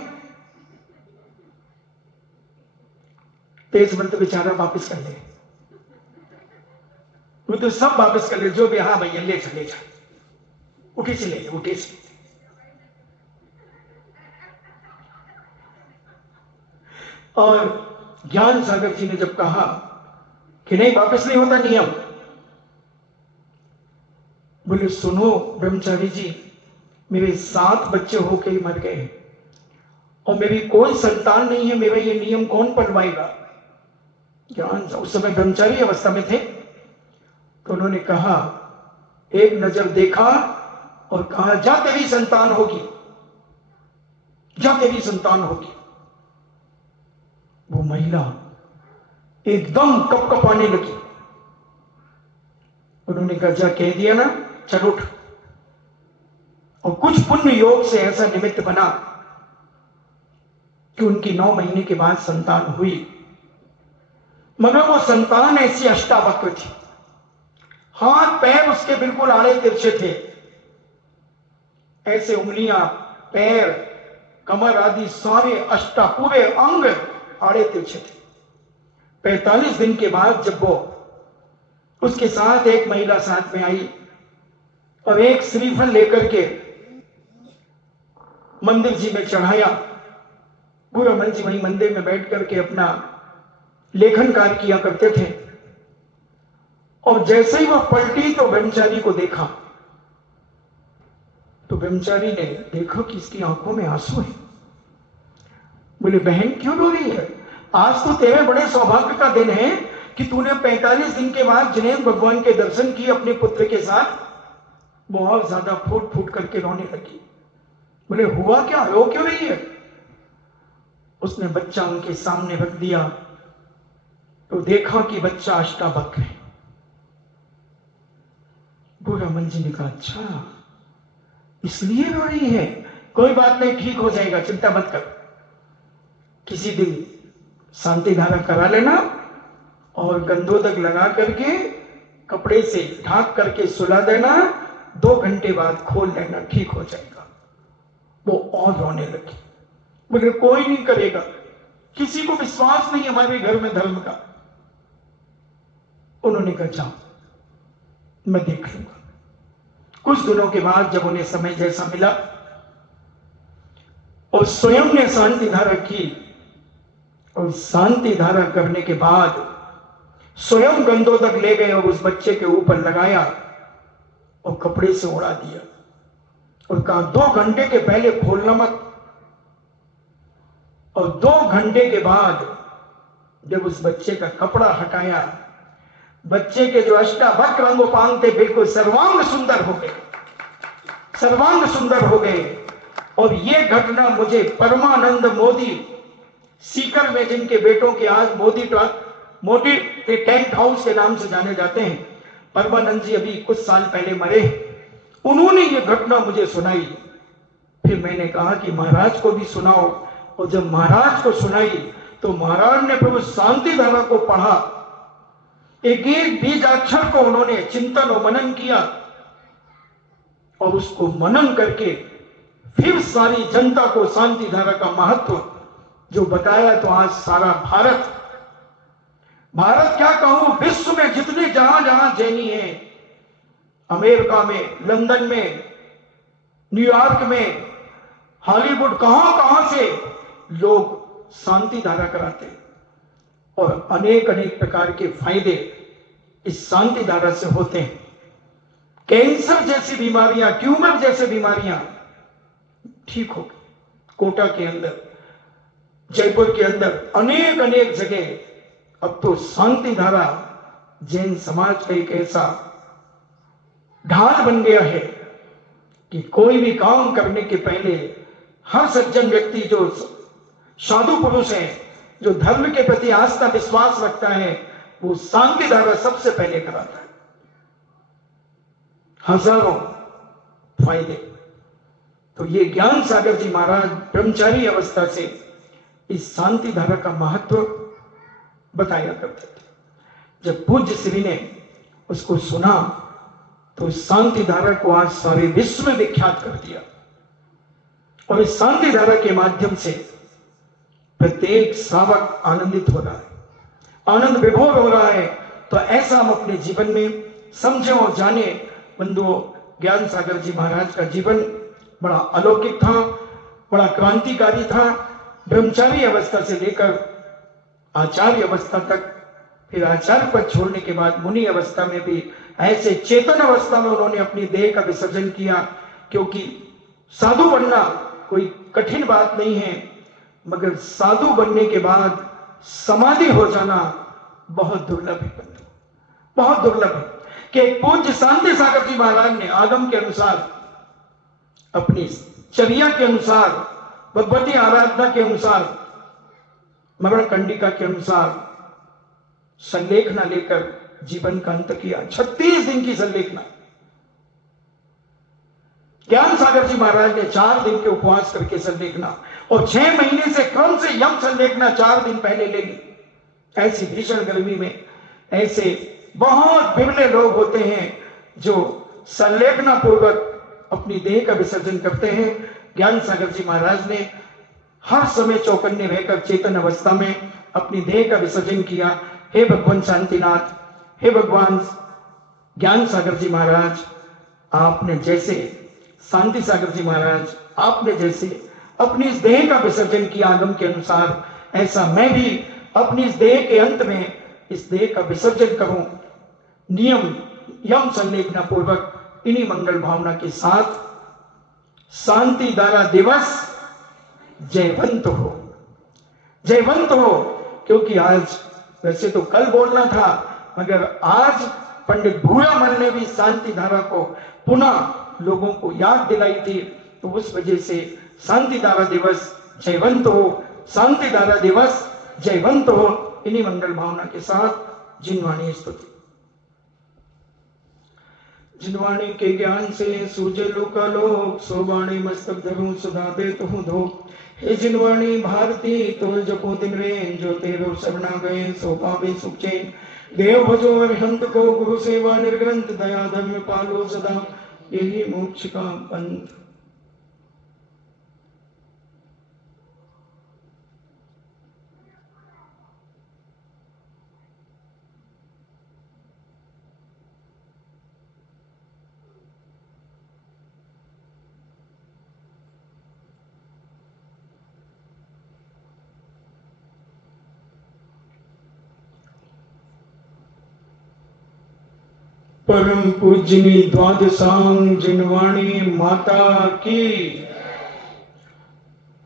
तेजबल तो बेचारा वापस कर ले, वो तो सब वापस कर ले, जो भी, हाँ भैया ले चले जा, उठे से ले, उठे से। और ज्ञान सागर जी ने जब कहा कि नहीं वापस नहीं होता नियम, बोले सुनो ब्रह्मचारी जी, मेरे 7 बच्चे होके ही मर गए और मेरी कोई संतान नहीं है, मेरा ये नियम कौन पढ़वाएगा। ज्ञान उस समय ब्रह्मचारी अवस्था में थे, तो उन्होंने कहा, एक नजर देखा और कहा जा तेरी संतान होगी, जा तेरी संतान होगी। वो महिला एकदम कपकपाने लगी। उन्होंने कहा जा कह दिया ना, चल उठ। और कुछ पुण्य योग से ऐसा निमित्त बना कि उनकी 9 महीने के बाद संतान हुई, मगर वो संतान ऐसी अष्टावक्र थी, हाथ पैर उसके बिल्कुल आड़े तिरछे थे, ऐसे उंगलियां, पैर, कमर आदि सारे अष्टा पूरे अंग आड़े तिरछे थे। 45 दिन के बाद जब वो उसके साथ एक महिला साथ में आई और एक श्रीफल लेकर के मंदिर जी में चढ़ाया, गुरुमल जी वहीं मंदिर में बैठ करके अपना लेखन कार्य किया करते थे। और जैसे ही वह पलटी तो ब्रह्मचारी को देखा, तो ब्रह्मचारी ने देखा कि इसकी आंखों में आंसू है। बोले बहन क्यों रो रही है? आज तो तेरे बड़े सौभाग्य का दिन है कि तूने 45 दिन के बाद जिनेन्द्र भगवान के दर्शन किए अपने पुत्र के साथ। बहुत ज्यादा फूट फूट करके रोने लगी। बोले हुआ क्या, रो क्यों रही है? उसने बच्चा उनके सामने रख दिया तो देखा कि बच्चा अष्टावक्र है। गुरुमल जी ने कहा अच्छा इसलिए रो रही है, कोई बात नहीं, ठीक हो जाएगा, चिंता मत कर। किसी दिन शांति धारा करा लेना और गंधोदक लगा करके कपड़े से ढाक करके सुला देना, 2 घंटे बाद खोल लेना, ठीक हो जाएगा। वो और रोने लगी। बोले कोई नहीं करेगा, किसी को विश्वास नहीं हमारे घर में धर्म का। उन्होंने कहा जाओ मैं देख लूंगा। कुछ दिनों के बाद जब उन्हें समय जैसा मिला और स्वयं ने शांति धारा की, और शांति धारा करने के बाद स्वयं गंधोदक ले गए और उस बच्चे के ऊपर लगाया और कपड़े से उड़ा दिया और कहा 2 घंटे के पहले खोलना मत। और 2 घंटे के बाद जब उस बच्चे का कपड़ा हटाया, बच्चे के जो अष्टावक्र अंगोपांग थे बिल्कुल सर्वांग सुंदर हो गए, सर्वांग सुंदर हो गए। और ये घटना मुझे परमानंद मोदी, सीकर में जिनके बेटों के आज मोदी टेंट हाउस के नाम से जाने जाते हैं, परमानंद जी अभी कुछ साल पहले मरे, उन्होंने ये घटना मुझे सुनाई। फिर मैंने कहा कि महाराज को भी सुनाओ, और जब महाराज को सुनाई तो महाराज ने फिर उस शांति धारा को पढ़ा, एक एक बीजाक्षर को उन्होंने चिंतन और मनन किया और उसको मनन करके फिर सारी जनता को शांति धारा का महत्व जो बताया। तो आज सारा भारत क्या कहूं, विश्व में जितने जहां जहां जैनी है, अमेरिका में, लंदन में, न्यूयॉर्क में, हॉलीवुड, कहां कहां से लोग शांति धारा कराते और अनेक अनेक प्रकार के फायदे इस शांति धारा से होते हैं। कैंसर जैसी बीमारियां, ट्यूमर जैसे बीमारियां ठीक हो गई। कोटा के अंदर, जयपुर के अंदर, अनेक अनेक जगह अब तो शांति धारा जैन समाज का एक ऐसा ढाल बन गया है कि कोई भी काम करने के पहले हर सज्जन व्यक्ति जो साधु पुरुष है, जो धर्म के प्रति आस्था विश्वास रखता है, वो शांति धारा सबसे पहले कराता है। हजारों फायदे। तो ये ज्ञान सागर जी महाराज ब्रह्मचारी अवस्था से इस शांति धारा का महत्व बताया करते थे। जब पूज्य श्री ने उसको सुना तो शांति धारा को आज सारे विश्व में विख्यात कर दिया और इस शांति धारा के माध्यम से प्रत्येक श्रावक आनंदित हो रहा है, आनंद विभोर हो रहा है। तो ऐसा हम अपने जीवन में समझे और जाने। बंधुओं, ज्ञान सागर जी महाराज का जीवन बड़ा अलौकिक था, बड़ा क्रांतिकारी था। ब्रह्मचारी अवस्था से लेकर आचार्य अवस्था तक, फिर आचार्य पद छोड़ने के बाद मुनि अवस्था में भी ऐसे चेतन अवस्था में उन्होंने अपनी देह का विसर्जन किया। क्योंकि साधु बनना कोई कठिन बात नहीं है, मगर साधु बनने के बाद समाधि हो जाना बहुत दुर्लभ है, बहुत दुर्लभ है। कि पूज्य शांति सागर जी महाराज ने आगम के अनुसार, अपनी चर्या के अनुसार, भगवती आराधना के अनुसार, मरण कंडिका के अनुसार संलेखना लेकर जीवन का अंत किया। 36 दिन की संलेखना। ज्ञान सागर जी महाराज ने 4 दिन के उपवास करके संलेखना और 6 महीने से कम से यम संलेखना 4 दिन पहले ले ली। ऐसी भीषण गर्मी में, ऐसे बहुत बिरले लोग होते हैं जो संलेखना पूर्वक अपनी देह का विसर्जन करते हैं। ज्ञान सागर जी महाराज ने हर समय चौकन्ने रहकर चेतन अवस्था में अपनी देह का विसर्जन किया। हे भगवान शांतिनाथ, हे भगवान ज्ञान सागर जी महाराज, आपने जैसे शांति सागर जी महाराज, आपने जैसे अपनी इस देह का विसर्जन किया आगम के अनुसार, ऐसा मैं भी अपनी इस देह के अंत में इस देह का विसर्जन करूं। नियम यम संलेखना पूर्वक इन्हीं मंगल भावना के साथ शांति धारा दिवस जयवंत हो, जयवंत हो। क्योंकि आज, वैसे तो कल बोलना था, मगर आज पंडित भूयामल ने भी शांति धारा को पुनः लोगों को याद दिलाई थी, तो उस वजह से शांति धारा दिवस जयवंत हो, शांति धारा दिवस जयवंत हो। इन्हीं मंगल भावना के साथ जिनवाणी स्तुति। जिनवाणी के ज्ञान से सूझे लोकालोक, सोबाणी मस्तक धरूं सदा देत हूं धोख। हे जिनवाणी भारती तोल जपो दिन रे, जो तेरो शरणा गए सो पावे सुख चैन। देव भजो अरिहंत को, गुरु सेवा निर्ग्रंथ, दया धर्म पालो सदा, यही मोक्ष का पंथ। परम पूजनी द्वादशांग जिनवाणी माता की।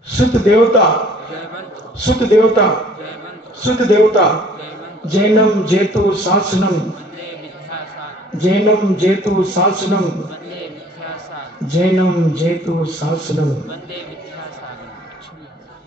सुत देवता, सुत देवता, सुत देवता, जैनम जेतु शासनम, जैनम जेतु शासनम, जैनम जेतु शासनम।